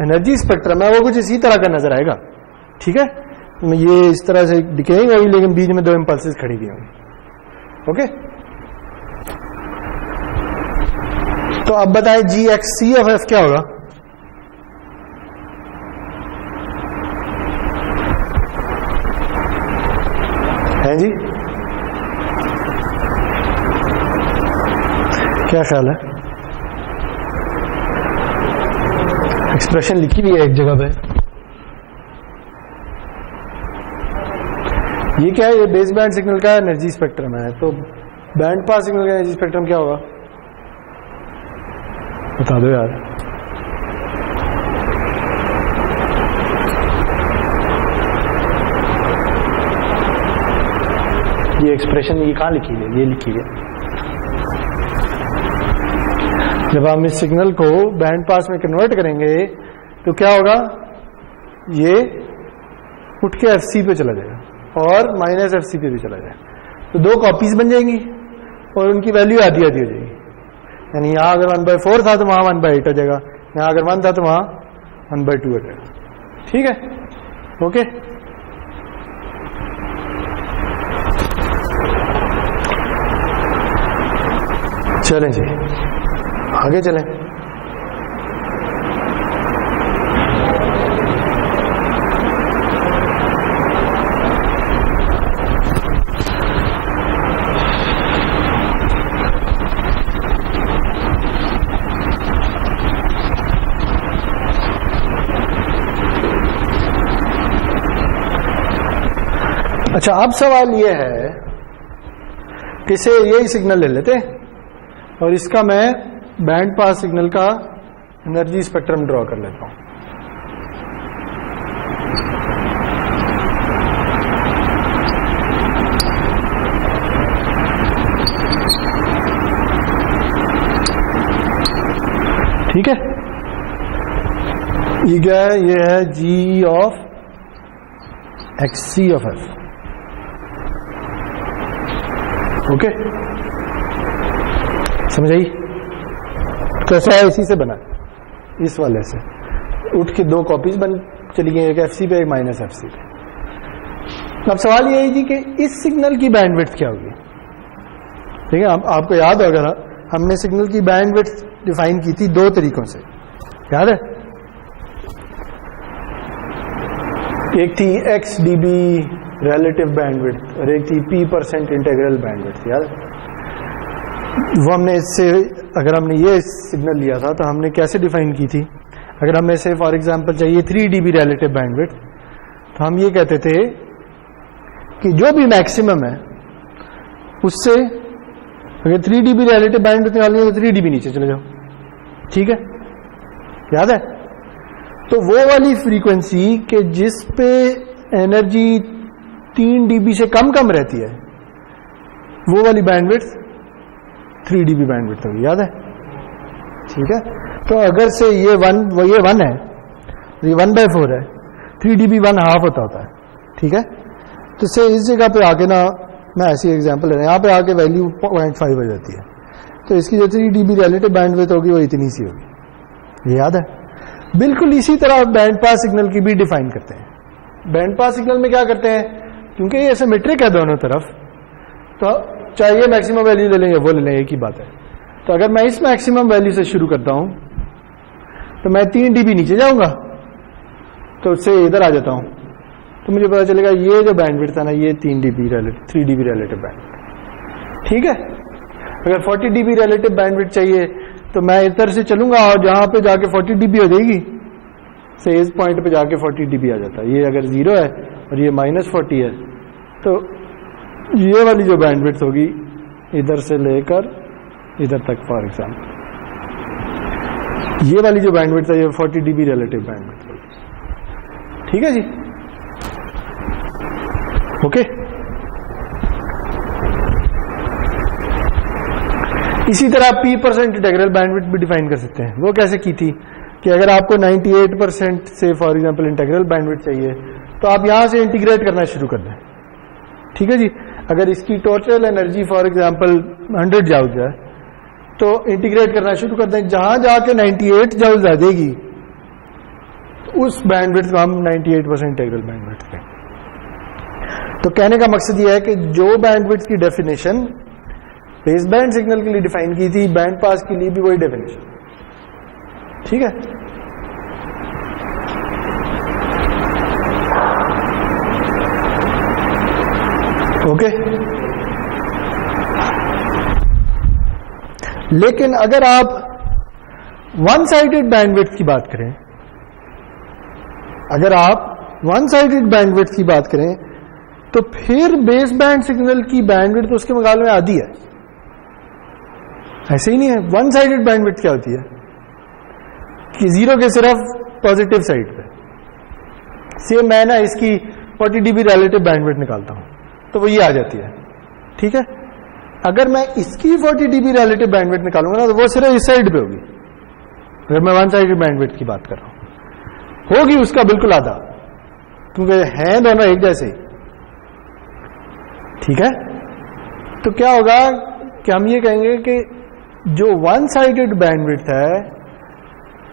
एनर्जी स्पेक्ट्रम है वो कुछ इसी तरह का नजर आएगा। ठीक है, ये इस तरह से दिखेगी होगी, लेकिन बीच में 2 इंपल्सेस खड़ी हुई होंगी। ओके, तो अब बताएं GXCFF क्या होगा? है जी, क्या ख्याल है? एक्सप्रेशन लिखी हुई है एक जगह पे। ये क्या है? ये बेस बैंड सिग्नल का एनर्जी स्पेक्ट्रम है। तो बैंड पास सिग्नल का एनर्जी स्पेक्ट्रम क्या होगा? बता दो यार। ये एक्सप्रेशन ये कहाँ लिखी है? ये लिखी है। जब हम इस सिग्नल को बैंड पास में कन्वर्ट करेंगे तो क्या होगा? ये उठ के FC पे चला जाएगा और -FC पे भी चला जाएगा। तो 2 कॉपीज बन जाएंगी और उनकी वैल्यू आधी आधी हो जाएगी। यानी यहां अगर 1/4 था तो वहां 1/8 हो जाएगा, यहां अगर 1 था तो वहां 1/2 हो जाएगा। ठीक है, ओके। चलें जी, आगे चलें। अच्छा, अब सवाल यह है कि इसे यही सिग्नल ले लेते और इसका मैं बैंड पास सिग्नल का एनर्जी स्पेक्ट्रम ड्रॉ कर लेता हूं। ठीक है, ये क्या है? ये है GXCFF। ओके, समझ आई? कैसा है? इसी से बना, इस वाले से उठ के 2 कॉपीज बन चली गई, एक FC पे एक -FC पे। अब सवाल ये है जी कि इस सिग्नल की बैंडविड्थ क्या होगी? ठीक है, आपको याद होगा ना, हमने सिग्नल की बैंडविड्थ डिफाइन की थी 2 तरीकों से, याद है? एक थी XdB रिलेटिव बैंडविड्थ और एक थी P% इंटीग्रल बैंडविड्थ, याद है? वो हमने इससे, अगर हमने ये सिग्नल लिया था तो हमने कैसे डिफाइन की थी? अगर हमें से फॉर एग्जांपल चाहिए 3 dB रिलेटिव बैंडविड्थ, तो हम ये कहते थे कि जो भी मैक्सिमम है उससे अगर 3 dB रिलेटिव बैंडविड्थ निकालनी है तो 3 dB नीचे चले जाओ। ठीक है, याद है? तो वो वाली फ्रीक्वेंसी के जिस पे एनर्जी 3 dB से कम रहती है, वो वाली बैंडविड्थ 3 dB बैंडविड्थ होगी, याद है? ठीक है, तो अगर से ये 1 है, ये 1/4 है, 3 dB 1/2 होता है, ठीक है। तो से इस जगह पे आके ना, मैं ऐसी एग्जांपल है, यहाँ पे आके वैल्यू 0.5 हो जाती है, तो इसकी जो 3 dB रिलेटिव बैंडविड्थ होगी वो इतनी सी होगी, ये याद है। बिल्कुल इसी तरह बैंड पास सिग्नल की भी डिफाइन करते हैं। बैंड पास सिग्नल में क्या करते हैं, क्योंकि ये सिमेट्रिक है दोनों तरफ, तो चाहिए मैक्सिमम वैल्यू ले लेंगे, वो ले लें, एक ही बात है। तो अगर मैं इस मैक्सिमम वैल्यू से शुरू करता हूं तो मैं 3 dB नीचे जाऊंगा, तो उससे इधर आ जाता हूं, तो मुझे पता चलेगा ये जो बैंडविड्थ है ना, ये 3 dB रिलेटिव बैंड, ठीक है। अगर 40 dB रिलेटिव बैंडविड्थ चाहिए तो मैं इधर से चलूंगा और जहां पे जाके 40 dB हो जाएगी, से इस पॉइंट पे जाके 40 dB आ जाता है। ये अगर 0 है और ये -40 है, तो ये वाली जो बैंडविड्थ होगी इधर से लेकर इधर तक, फॉर एग्जाम्पल ये वाली जो बैंडविड्थ है ये 40 dB रिलेटिव बैंडविड्थ होगी, ठीक है जी, ओके। इसी तरह P% इंटीग्रल बैंडविड्थ भी डिफाइन कर सकते हैं। वो कैसे की थी कि अगर आपको 98% से फॉर एग्जांपल इंटीग्रल बैंडविड्थ चाहिए तो आप यहां से इंटीग्रेट करना शुरू कर दें, ठीक है जी। अगर इसकी total energy for example 100 joules है तो इंटीग्रेट करना शुरू कर दें, जहां जाके 98 जूल्स आ जाएगी तो उस बैंडविड्थ को हम 98% इंटीग्रल बैंडविड्थ कहें। तो कहने का मकसद यह है कि जो बैंडविड्थ की डेफिनेशन बेस बैंड सिग्नल के लिए डिफाइन की थी, बैंड पास के लिए भी वही डेफिनेशन, ठीक है। ओके। लेकिन अगर आप वन साइडेड बैंडविड्थ की बात करें, अगर आप वन साइडेड बैंडविड्थ की बात करें तो फिर बेस बैंड सिग्नल की बैंडविड्थ तो उसके मुकाबले में आधी है। ऐसे ही नहीं है। वन साइडेड बैंडविड्थ क्या होती है कि 0 के सिर्फ पॉजिटिव साइड पे, सेम मैं ना इसकी 40 dB रिलेटिव बैंडविड्थ निकालता हूं तो वो ये आ जाती है, ठीक है। अगर मैं इसकी 40 dB रिलेटिव बैंडविड्थ निकालूंगा ना तो वो सिर्फ इस साइड पे होगी। अगर मैं वन साइडेड बैंडविड्थ की बात कर रहा हूं, होगी उसका बिल्कुल आधा, क्योंकि हैं दोनों एक जैसे ही, ठीक है। तो क्या होगा कि हम ये कहेंगे कि जो वन साइडेड बैंडविड्थ है,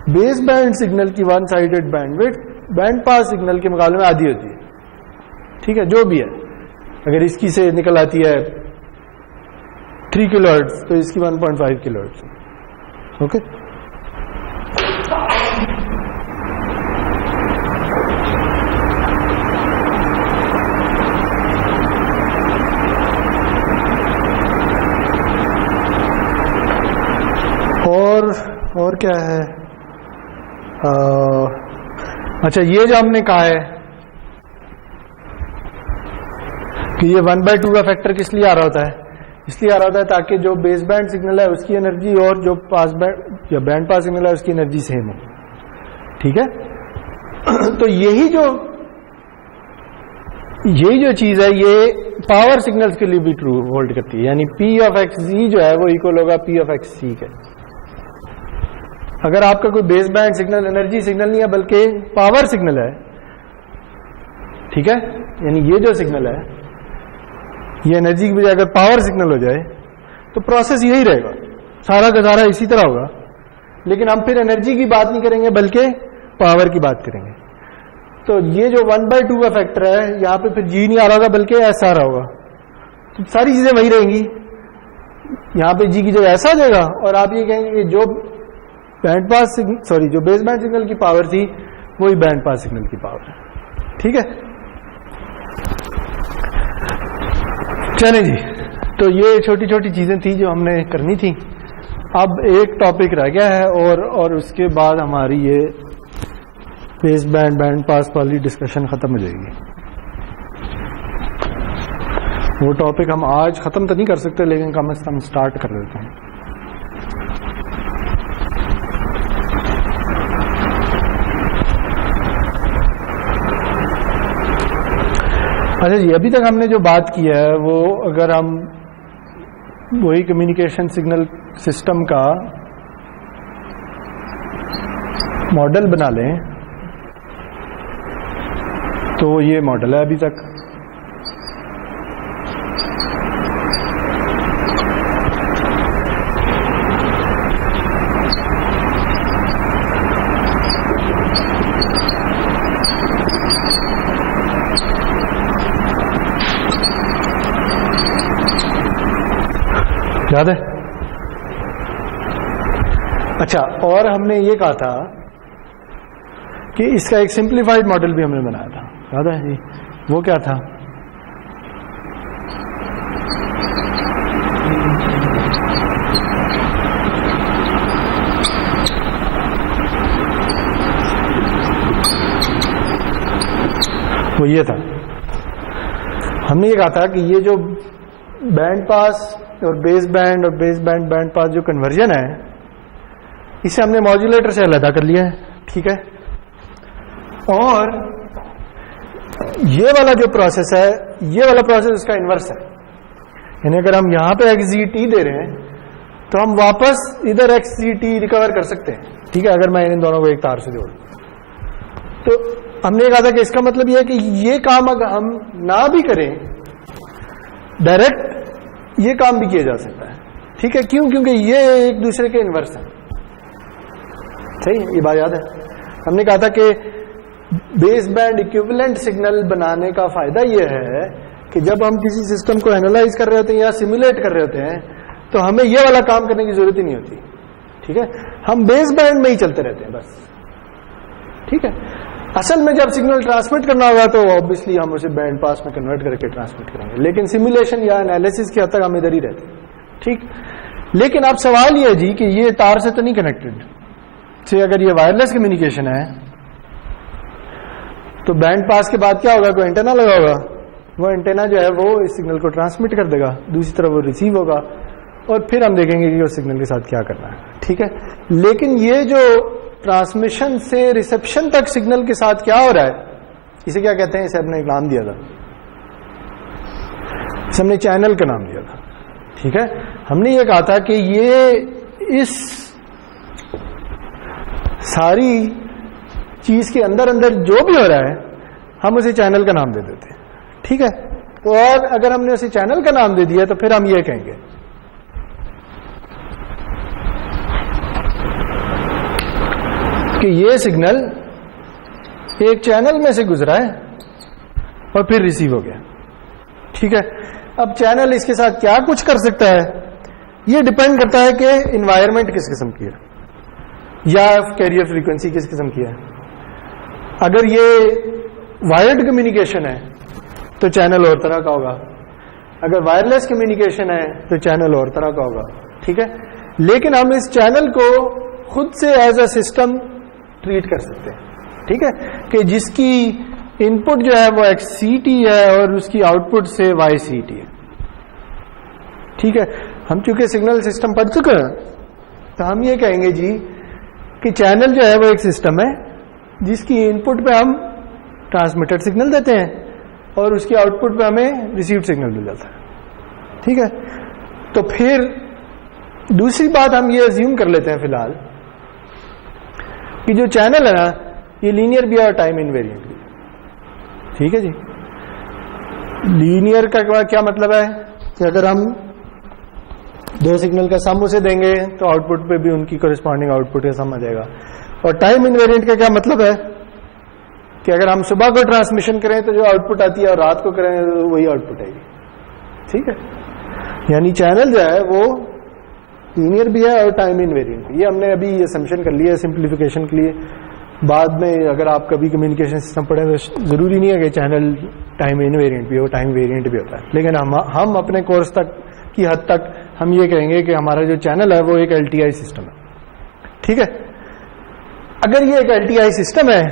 बेस बैंड सिग्नल की one sided bandwidth band pass signal के मुकाबले में आधी होती है, ठीक है। जो भी है, अगर इसकी से निकल आती है 3 किलोहर्ट्ज तो इसकी 1.5 किलोहर्ट्ज, ओके। और क्या है, अच्छा ये जो हमने कहा है कि ये 1/2 का फैक्टर किस लिए आ रहा होता है, इसलिए आ रहा होता है ताकि जो बेस बैंड सिग्नल है उसकी एनर्जी और जो पास बैंड या बैंड पास सिग्नल है उसकी एनर्जी सेम हो, ठीक है। तो यही जो चीज है ये पावर सिग्नल्स के लिए भी ट्रू होल्ड करती है, यानी P(x(z) जो है वो इक्वल होगा P(x(c) के। अगर आपका कोई base band signal energy signal नहीं है बल्कि पावर सिग्नल है, ठीक है, यानी ये जो सिग्नल है ये एनर्जी की बजाय अगर पावर सिग्नल हो जाए तो प्रोसेस यही रहेगा, सारा का सारा इसी तरह होगा, लेकिन हम फिर एनर्जी की बात नहीं करेंगे बल्कि पावर की बात करेंगे। तो ये जो 1/2 का फैक्टर है यहां पे फिर G नहीं आ रहा होगा बल्कि S आ रहा होगा, तो सारी चीजें वही रहेंगी। यहां पे G की जगह S आ जाएगा और आप ये कहेंगे कि जो बैंड पास सिग्नल जो बेस बैंड सिग्नल की पावर थी वही बैंड पास सिग्नल की पावर है, ठीक है। चले जी, तो ये छोटी छोटी चीजें थी जो हमने करनी थी। अब एक टॉपिक रह गया है और उसके बाद हमारी ये बेस बैंड बैंड पास वाली डिस्कशन खत्म हो जाएगी। वो टॉपिक हम आज खत्म तो नहीं कर सकते लेकिन कम से कम स्टार्ट कर देते हैं। अच्छा जी, अभी तक हमने जो बात की है वो अगर हम वही कम्युनिकेशन सिग्नल सिस्टम का मॉडल बना लें तो ये मॉडल है अभी तक। याद है? अच्छा, और हमने ये कहा था कि इसका एक सिंप्लीफाइड मॉडल भी हमने बनाया था, याद है जी? वो क्या था? वो ये था, हमने ये कहा था कि ये जो बैंड पास और बेस बैंड और बेस बैंड बैंड पास जो कन्वर्जन है, इसे हमने मॉड्यूलेटर से अलग कर लिया है, ठीक है? और ये वाला जो प्रोसेस है, ये वाला प्रोसेस इसका इन्वर्स है। यानी अगर हम यहां पे XGT दे रहे हैं तो हम वापस इधर XGT रिकवर कर सकते हैं, ठीक है? अगर मैं इन दोनों को एक तार से जोड़ूं तो हमने कहा था कि इसका मतलब यह है कि ये काम अगर हम ना भी करें, डायरेक्ट ये काम भी किया जा सकता है, ठीक है? क्यों? क्योंकि ये एक दूसरे के इन्वर्स है। सही, ये बात याद है? हमने कहा था कि बेस बैंड इक्विवेलेंट सिग्नल बनाने का फायदा यह है कि जब हम किसी सिस्टम को एनालाइज कर रहे होते हैं या सिमुलेट कर रहे होते हैं तो हमें यह वाला काम करने की जरूरत ही नहीं होती, ठीक है? हम बेस बैंड में ही चलते रहते हैं बस, ठीक है? असल में जब सिग्नल ट्रांसमिट करना होगा तो ऑब्वियसली हम उसे बैंड पास में कन्वर्ट करके ट्रांसमिट करेंगे, लेकिन सिमुलेशन या एनालिसिस की हद तक हम इधर ही रहते हैं, ठीक? लेकिन अब सवाल यह है जी कि ये तार से तो नहीं कनेक्टेड से, अगर ये वायरलेस कम्युनिकेशन है तो बैंड पास के बाद क्या होगा? कोई एंटेना लगा होगा, वो एंटेना जो है वो इस सिग्नल को ट्रांसमिट कर देगा, दूसरी तरफ वो रिसीव होगा और फिर हम देखेंगे कि उस सिग्नल के साथ क्या करना है, ठीक है? लेकिन ये जो ट्रांसमिशन से रिसेप्शन तक सिग्नल के साथ क्या हो रहा है, इसे क्या कहते हैं? इसे हमने एक नाम दिया था, इसे हमने चैनल का नाम दिया था, ठीक है? हमने ये कहा था कि ये इस सारी चीज के अंदर अंदर जो भी हो रहा है हम उसे चैनल का नाम दे देते हैं, ठीक है? तो और अगर हमने उसे चैनल का नाम दे दिया तो फिर हम ये कहेंगे कि ये सिग्नल एक चैनल में से गुजरा है और फिर रिसीव हो गया, ठीक है? अब चैनल इसके साथ क्या कुछ कर सकता है, ये डिपेंड करता है कि एनवायरनमेंट किस किस्म की है या कैरियर फ्रीक्वेंसी किस किस्म की है। अगर ये वायर्ड कम्युनिकेशन है तो चैनल और तरह का होगा, अगर वायरलेस कम्युनिकेशन है तो चैनल और तरह का होगा, ठीक है? लेकिन हम इस चैनल को खुद से एज अ सिस्टम ट्रीट कर सकते हैं, ठीक है? कि जिसकी इनपुट जो है वो XCT है और उसकी आउटपुट से YCT है, ठीक है? हम चूंकि सिग्नल सिस्टम पढ़ चुके हैं तो हम ये कहेंगे जी कि चैनल जो है वो एक सिस्टम है जिसकी इनपुट पे हम ट्रांसमिटेड सिग्नल देते हैं और उसकी आउटपुट पे हमें रिसीव्ड सिग्नल मिल जाता है, ठीक है? तो फिर दूसरी बात हम ये अज्यूम कर लेते हैं फिलहाल कि जो चैनल है ना ये लीनियर भी है और टाइम इनवेरिएंट भी, ठीक है जी? लीनियर का क्या मतलब है कि अगर हम दो सिग्नल का सम उसे देंगे तो आउटपुट पे भी उनकी कोरिस्पॉन्डिंग आउटपुट का सम आ जाएगा। और टाइम इनवेरिएंट का क्या मतलब है कि अगर हम सुबह को ट्रांसमिशन करें तो जो आउटपुट आती है और रात को करें तो वही आउटपुट आएगी, ठीक है? यानी चैनल जो है वो लीनियर भी है और टाइम इनवेरिएंट भी। ये हमने अभी असम्पशन कर लिया है सिंप्लीफिकेशन के लिए। बाद में अगर आप कभी कम्युनिकेशन सिस्टम पढ़ें तो जरूरी नहीं है कि चैनल टाइम इनवेरिएंट भी हो, टाइम वेरिएंट भी होता है। लेकिन हम अपने कोर्स तक की हद तक हम ये कहेंगे कि हमारा जो चैनल है वो एक LTI सिस्टम है, ठीक है? अगर ये एक LTI सिस्टम है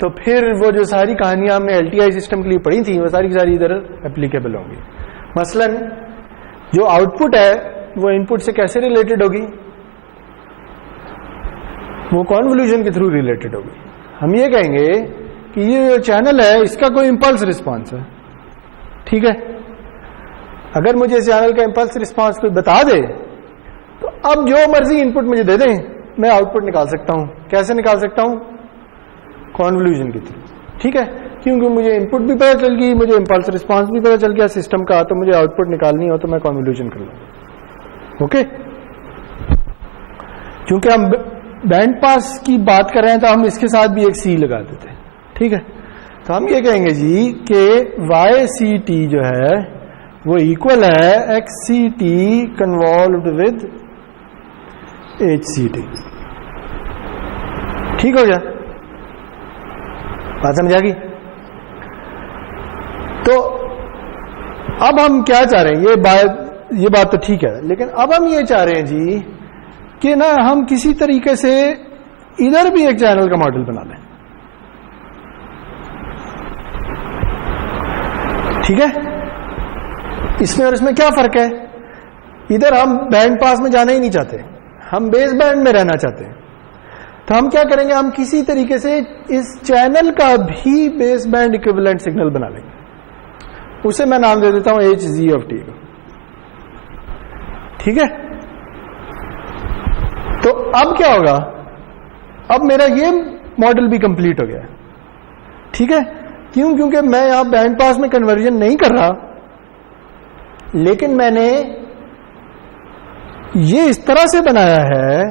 तो फिर वो जो सारी कहानियां हमने LTI सिस्टम के लिए पढ़ी थी वो सारी की सारी इधर एप्लीकेबल होंगी। मसलन जो आउटपुट है वो इनपुट से कैसे रिलेटेड होगी, वो कॉन्वोल्यूशन के थ्रू रिलेटेड होगी। हम ये कहेंगे कि ये जो चैनल है इसका कोई इंपल्स रिस्पांस है, ठीक है? अगर मुझे इस चैनल का इंपल्स रिस्पांस कोई बता दे तो अब जो मर्जी इनपुट मुझे दे दें मैं आउटपुट निकाल सकता हूं। कैसे निकाल सकता हूं? कॉन्वोल्यूशन की थ्रू, ठीक है, क्योंकि मुझे इनपुट भी पता चल गई, मुझे इंपल्स रिस्पांस भी पता चल गया सिस्टम का, तो मुझे आउटपुट निकालनी हो तो मैं कॉन्वोल्यूशन कर लूंगा। ओके, क्योंकि हम बैंड पास की बात कर रहे हैं तो हम इसके साथ भी एक सी लगा देते हैं, ठीक है। तो हम ये कहेंगे जी कि वाई सी टी जो है वो इक्वल है x c t convolved with h c t. ठीक हो गया, बात समझ आ गई? तो अब हम क्या चाह रहे हैं, ये बात तो ठीक है, लेकिन अब हम ये चाह रहे हैं जी कि ना हम किसी तरीके से इधर भी एक चैनल का मॉडल बना लें, ठीक है। इसमें और इसमें क्या फर्क है? इधर हम बैंड पास में जाना ही नहीं चाहते, हम बेस बैंड में रहना चाहते हैं। तो हम क्या करेंगे, हम किसी तरीके से इस चैनल का भी बेस बैंड इक्विवेलेंट सिग्नल बना लेंगे। उसे मैं नाम दे देता हूं एच जी ऑफ टी, ठीक है। तो अब क्या होगा, अब मेरा ये मॉडल भी कंप्लीट हो गया, ठीक है। क्यों? क्योंकि मैं यहां बैंड पास में कन्वर्जन नहीं कर रहा, लेकिन मैंने ये इस तरह से बनाया है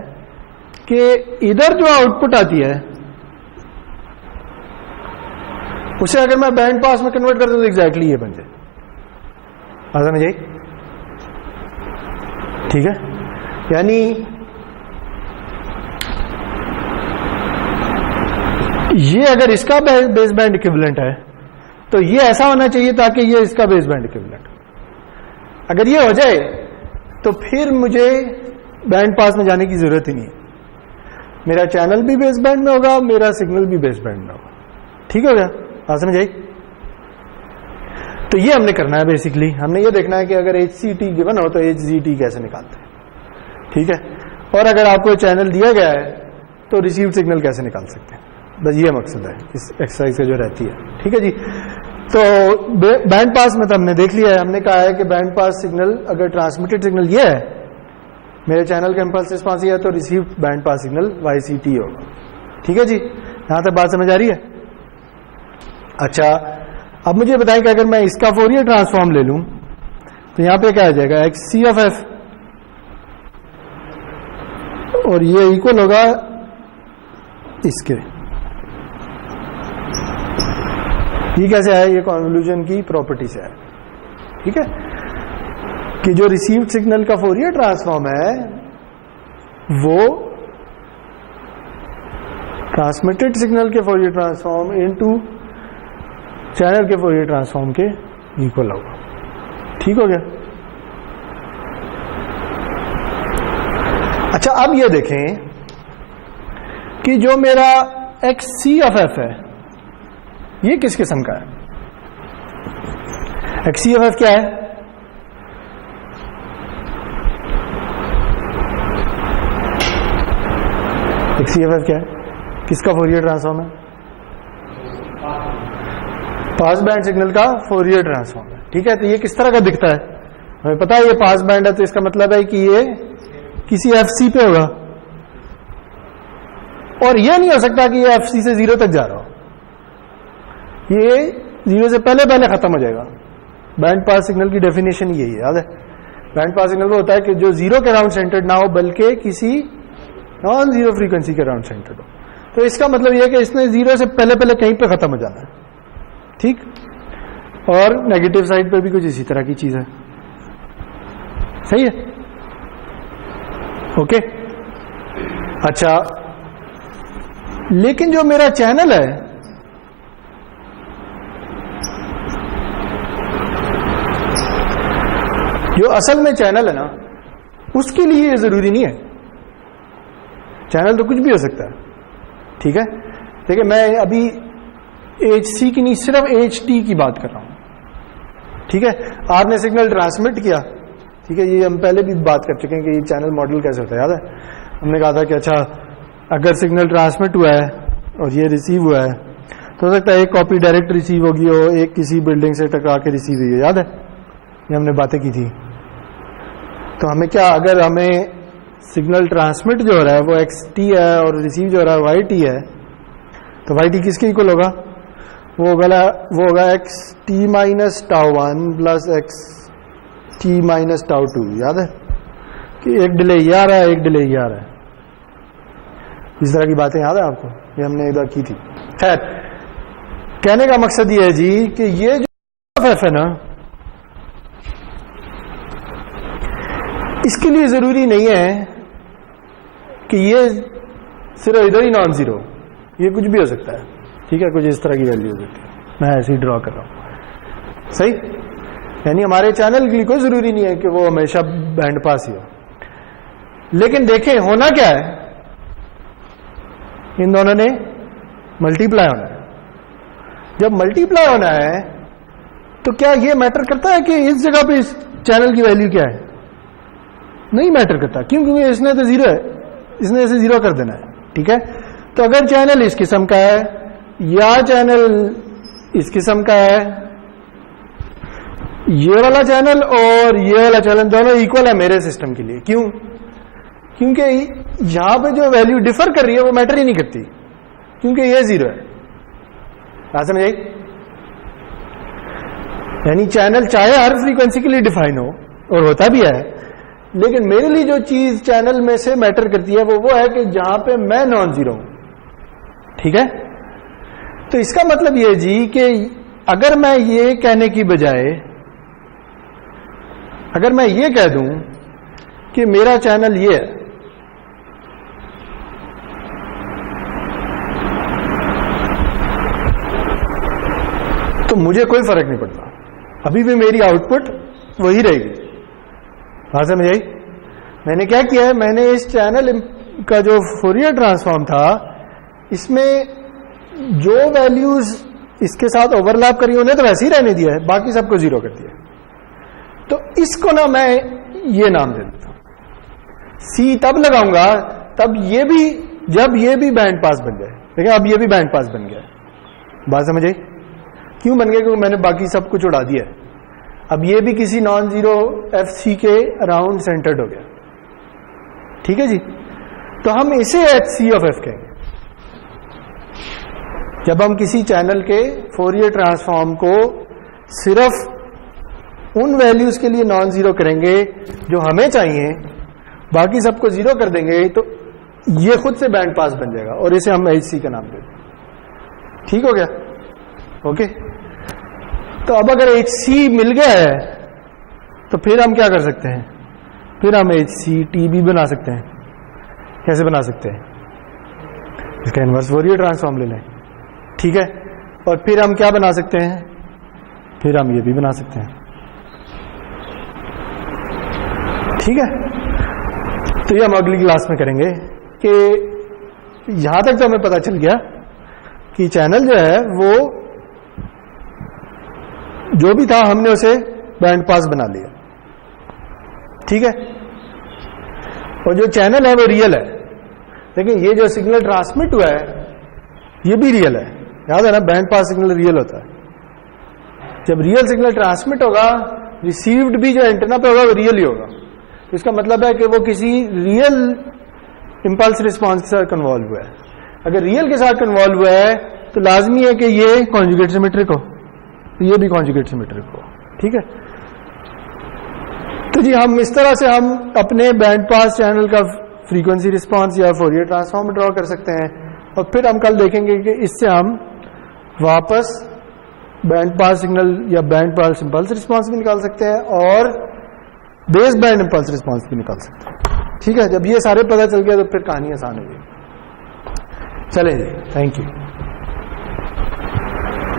कि इधर जो आउटपुट आती है उसे अगर मैं बैंड पास में कन्वर्ट कर दूं तो एग्जैक्टली ये बन जाए। आसान समझ आई? ठीक है, यानी ये अगर इसका बेस बैंड इक्विवेलेंट है तो ये ऐसा होना चाहिए ताकि ये इसका बेस बैंड इक्विवेलेंट। अगर ये हो जाए तो फिर मुझे बैंड पास में जाने की जरूरत ही नहीं है, मेरा चैनल भी बेस बैंड में होगा, मेरा सिग्नल भी बेस बैंड में होगा। ठीक हो गया, बात समझ आई? तो ये हमने करना है बेसिकली, हमने ये देखना है कि अगर एच सी टी गिवन हो तो एच जी टी कैसे निकालते हैं, ठीक है। और अगर आपको चैनल दिया गया है तो रिसीव सिग्नल कैसे निकाल सकते हैं, बस ये मकसद है इस एक्सरसाइज का जो रहती है, ठीक है जी। तो बैंड पास में तो हमने देख लिया है, हमने कहा है कि बैंड पास सिग्नल अगर ट्रांसमिटेड सिग्नल ये है, मेरे चैनल का इंपल्स रिस्पांस है, तो receive band pass signal Y C T होगा। ठीक है जी, यहां तक बात समझ आ रही है? अच्छा, अब मुझे बताएं कि अगर मैं इसका फोरियर ट्रांसफॉर्म ले लूं तो यहां पे क्या आ जाएगा, एक्स सी ऑफ एफ, और ये इक्वल होगा इसके। ये कैसे आया? ये कॉन्वोल्यूशन की प्रॉपर्टी से आया, ठीक है, कि जो रिसीव्ड सिग्नल का फोरियर ट्रांसफॉर्म है वो ट्रांसमिटेड सिग्नल के फोरियर ट्रांसफॉर्म इनटू चैनल के फोरियर ट्रांसफॉर्म के इक्वल होगा। ठीक हो गया? अच्छा, अब ये देखें कि जो मेरा एक्स सी ऑफ एफ है ये किस किस्म का है? एक्स सी ऑफ एफ क्या है? एक्स सी ऑफ एफ क्या है? किसका फोरियर ट्रांसफॉर्म है? पास बैंड सिग्नल का फोरियर ट्रांसफॉर्म है, ठीक है। तो ये किस तरह का दिखता है? हमें पता है ये पास बैंड है, तो इसका मतलब है कि ये किसी एफ सी पे होगा, और ये नहीं हो सकता कि ये एफ सी से जीरो तक जा रहा हो, ये जीरो से पहले पहले खत्म हो जाएगा। बैंड पास सिग्नल की डेफिनेशन यही है, याद है? बैंड पास सिग्नल वो होता है कि जो जीरो के अराउंड सेंटर्ड ना हो बल्कि किसी नॉन जीरो फ्रीक्वेंसी के अराउंड सेंटर्ड हो। तो इसका मतलब यह कि इसने जीरो से पहले पहले कहीं पे खत्म हो जाना है, ठीक। और नेगेटिव साइड पे भी कुछ इसी तरह की चीज है, सही है? ओके। अच्छा, लेकिन जो मेरा चैनल है जो असल में चैनल है ना, उसके लिए ये जरूरी नहीं है। चैनल तो कुछ भी हो सकता है, ठीक है। देखिए, मैं अभी एच सी की नहीं, सिर्फ एच टी की बात कर रहा हूं, ठीक है। आपने सिग्नल ट्रांसमिट किया, ठीक है, ये हम पहले भी बात कर चुके हैं कि ये चैनल मॉडल कैसे होता है, याद है? हमने कहा था कि अच्छा, अगर सिग्नल ट्रांसमिट हुआ है और ये रिसीव हुआ है तो हो सकता है एक कॉपी डायरेक्ट रिसीव होगी और एक किसी बिल्डिंग से टकरा के रिसीव हुई है, याद है? ये हमने बातें की थी। तो हमें क्या, अगर हमें सिग्नल ट्रांसमिट जो हो रहा है वो xt है और रिसीव जो हो रहा है yt है, तो yt किसके इक्वल होगा? वो होगा xt minus τ1 plus xt minus τ2। याद है कि एक डिले ये आ रहा है, एक डिले ये आ रहा है। इस तरह की बातें याद है आपको? ये हमने एक बार की थी। खैर, कहने का मकसद ये है जी कि ये जो f है ना, इसके लिए जरूरी नहीं है कि ये सिर्फ इधर ही नॉन जीरो, ये कुछ भी हो सकता है। ठीक है, कुछ इस तरह की वैल्यू हो सकती है। मैं ऐसे ही ड्रॉ कर रहा हूं, सही। यानी हमारे चैनल के लिए कोई जरूरी नहीं है कि वो हमेशा बैंड पास ही हो। लेकिन देखें होना क्या है, इन दोनों ने मल्टीप्लाई होना है। जब मल्टीप्लाई होना है तो क्या ये मैटर करता है कि इस जगह पे इस चैनल की वैल्यू क्या है? नहीं मैटर करता। क्यों? क्योंकि इसने तो जीरो है, इसने इसे जीरो कर देना है। ठीक है, तो अगर चैनल इस किस्म का है या चैनल इस किस्म का है, ये वाला चैनल और ये वाला चैनल दोनों इक्वल है मेरे सिस्टम के लिए। क्यों? क्योंकि यहां पे जो वैल्यू डिफर कर रही है वो मैटर ही नहीं करती, क्योंकि ये जीरो है। बात समझ आई? यानी चैनल चाहे हर फ्रीक्वेंसी के लिए डिफाइन हो, और होता भी है, लेकिन मेरे लिए जो चीज चैनल में से मैटर करती है वो है कि जहां पे मैं नॉन जीरो हूं। ठीक है, तो इसका मतलब ये जी कि अगर मैं ये कहने की बजाय अगर मैं ये कह दूं कि मेरा चैनल ये है, तो मुझे कोई फर्क नहीं पड़ता, अभी भी मेरी आउटपुट वही रहेगी। बात समझ आई? मैंने क्या किया है, मैंने इस चैनल का जो फोरियर ट्रांसफॉर्म था, इसमें जो वैल्यूज इसके साथ ओवरलैप करी उन्हें तो वैसे ही रहने दिया है, बाकी सबको जीरो कर दिया। तो इसको ना मैं ये नाम दे देता हूं। सी तब लगाऊंगा तब ये भी, जब ये भी बैंड पास बन जाए। देखिए अब ये भी बैंड पास बन गया। बात समझ आई? क्यों बन गया? क्योंकि मैंने बाकी सब कुछ उड़ा दिया। अब ये भी किसी नॉन जीरो FC के अराउंड सेंटर्ड हो गया। ठीक है जी, तो हम इसे HC ऑफ F कहेंगे। जब हम किसी चैनल के फोरियर ट्रांसफॉर्म को सिर्फ उन वैल्यूज के लिए नॉन जीरो करेंगे जो हमें चाहिए, बाकी सबको जीरो कर देंगे, तो ये खुद से बैंड पास बन जाएगा और इसे हम HC का नाम देंगे। ठीक हो गया? ओके, तो अब अगर HC मिल गया है तो फिर हम क्या कर सकते हैं? फिर हम HCT भी बना सकते हैं। कैसे बना सकते हैं? इसका इनवर्स फोरियर ट्रांसफॉर्म ले लें। ठीक है, और फिर हम क्या बना सकते हैं? फिर हम ये भी बना सकते हैं। ठीक है, तो ये हम अगली क्लास में करेंगे कि यहां तक तो हमें पता चल गया कि चैनल जो है वो जो भी था हमने उसे बैंड पास बना लिया। ठीक है, और जो चैनल है वो रियल है। लेकिन ये जो सिग्नल ट्रांसमिट हुआ है ये भी रियल है। याद है ना, बैंड पास सिग्नल रियल होता है। जब रियल सिग्नल ट्रांसमिट होगा, रिसीव्ड भी जो एंटेना पे होगा वो रियल ही होगा। इसका मतलब है कि वो किसी रियल इंपल्स रिस्पॉन्स के साथ कन्वॉल्व हुआ है। अगर रियल के साथ कन्वॉल्व हुआ है तो लाजमी है कि ये कॉन्जुगेट सिमेट्रिक हो, तो ये भी कॉन्जुगेट सिमेट्रिक हो। ठीक है, तो जी हम इस तरह से हम अपने बैंड पास चैनल का फ्रीक्वेंसी रिस्पॉन्स या फोरियर ट्रांसफॉर्म ड्रॉ कर सकते हैं, और फिर हम कल देखेंगे कि इससे हम वापस बैंड पास सिग्नल या बैंड पास इंपल्स रिस्पॉन्स भी निकाल सकते हैं और बेस बैंड इंपल्स रिस्पॉन्स भी निकाल सकते हैं। ठीक है, जब ये सारे पता चल गया तो फिर कहानी आसान हो गई। चलें जी, थैंक यू।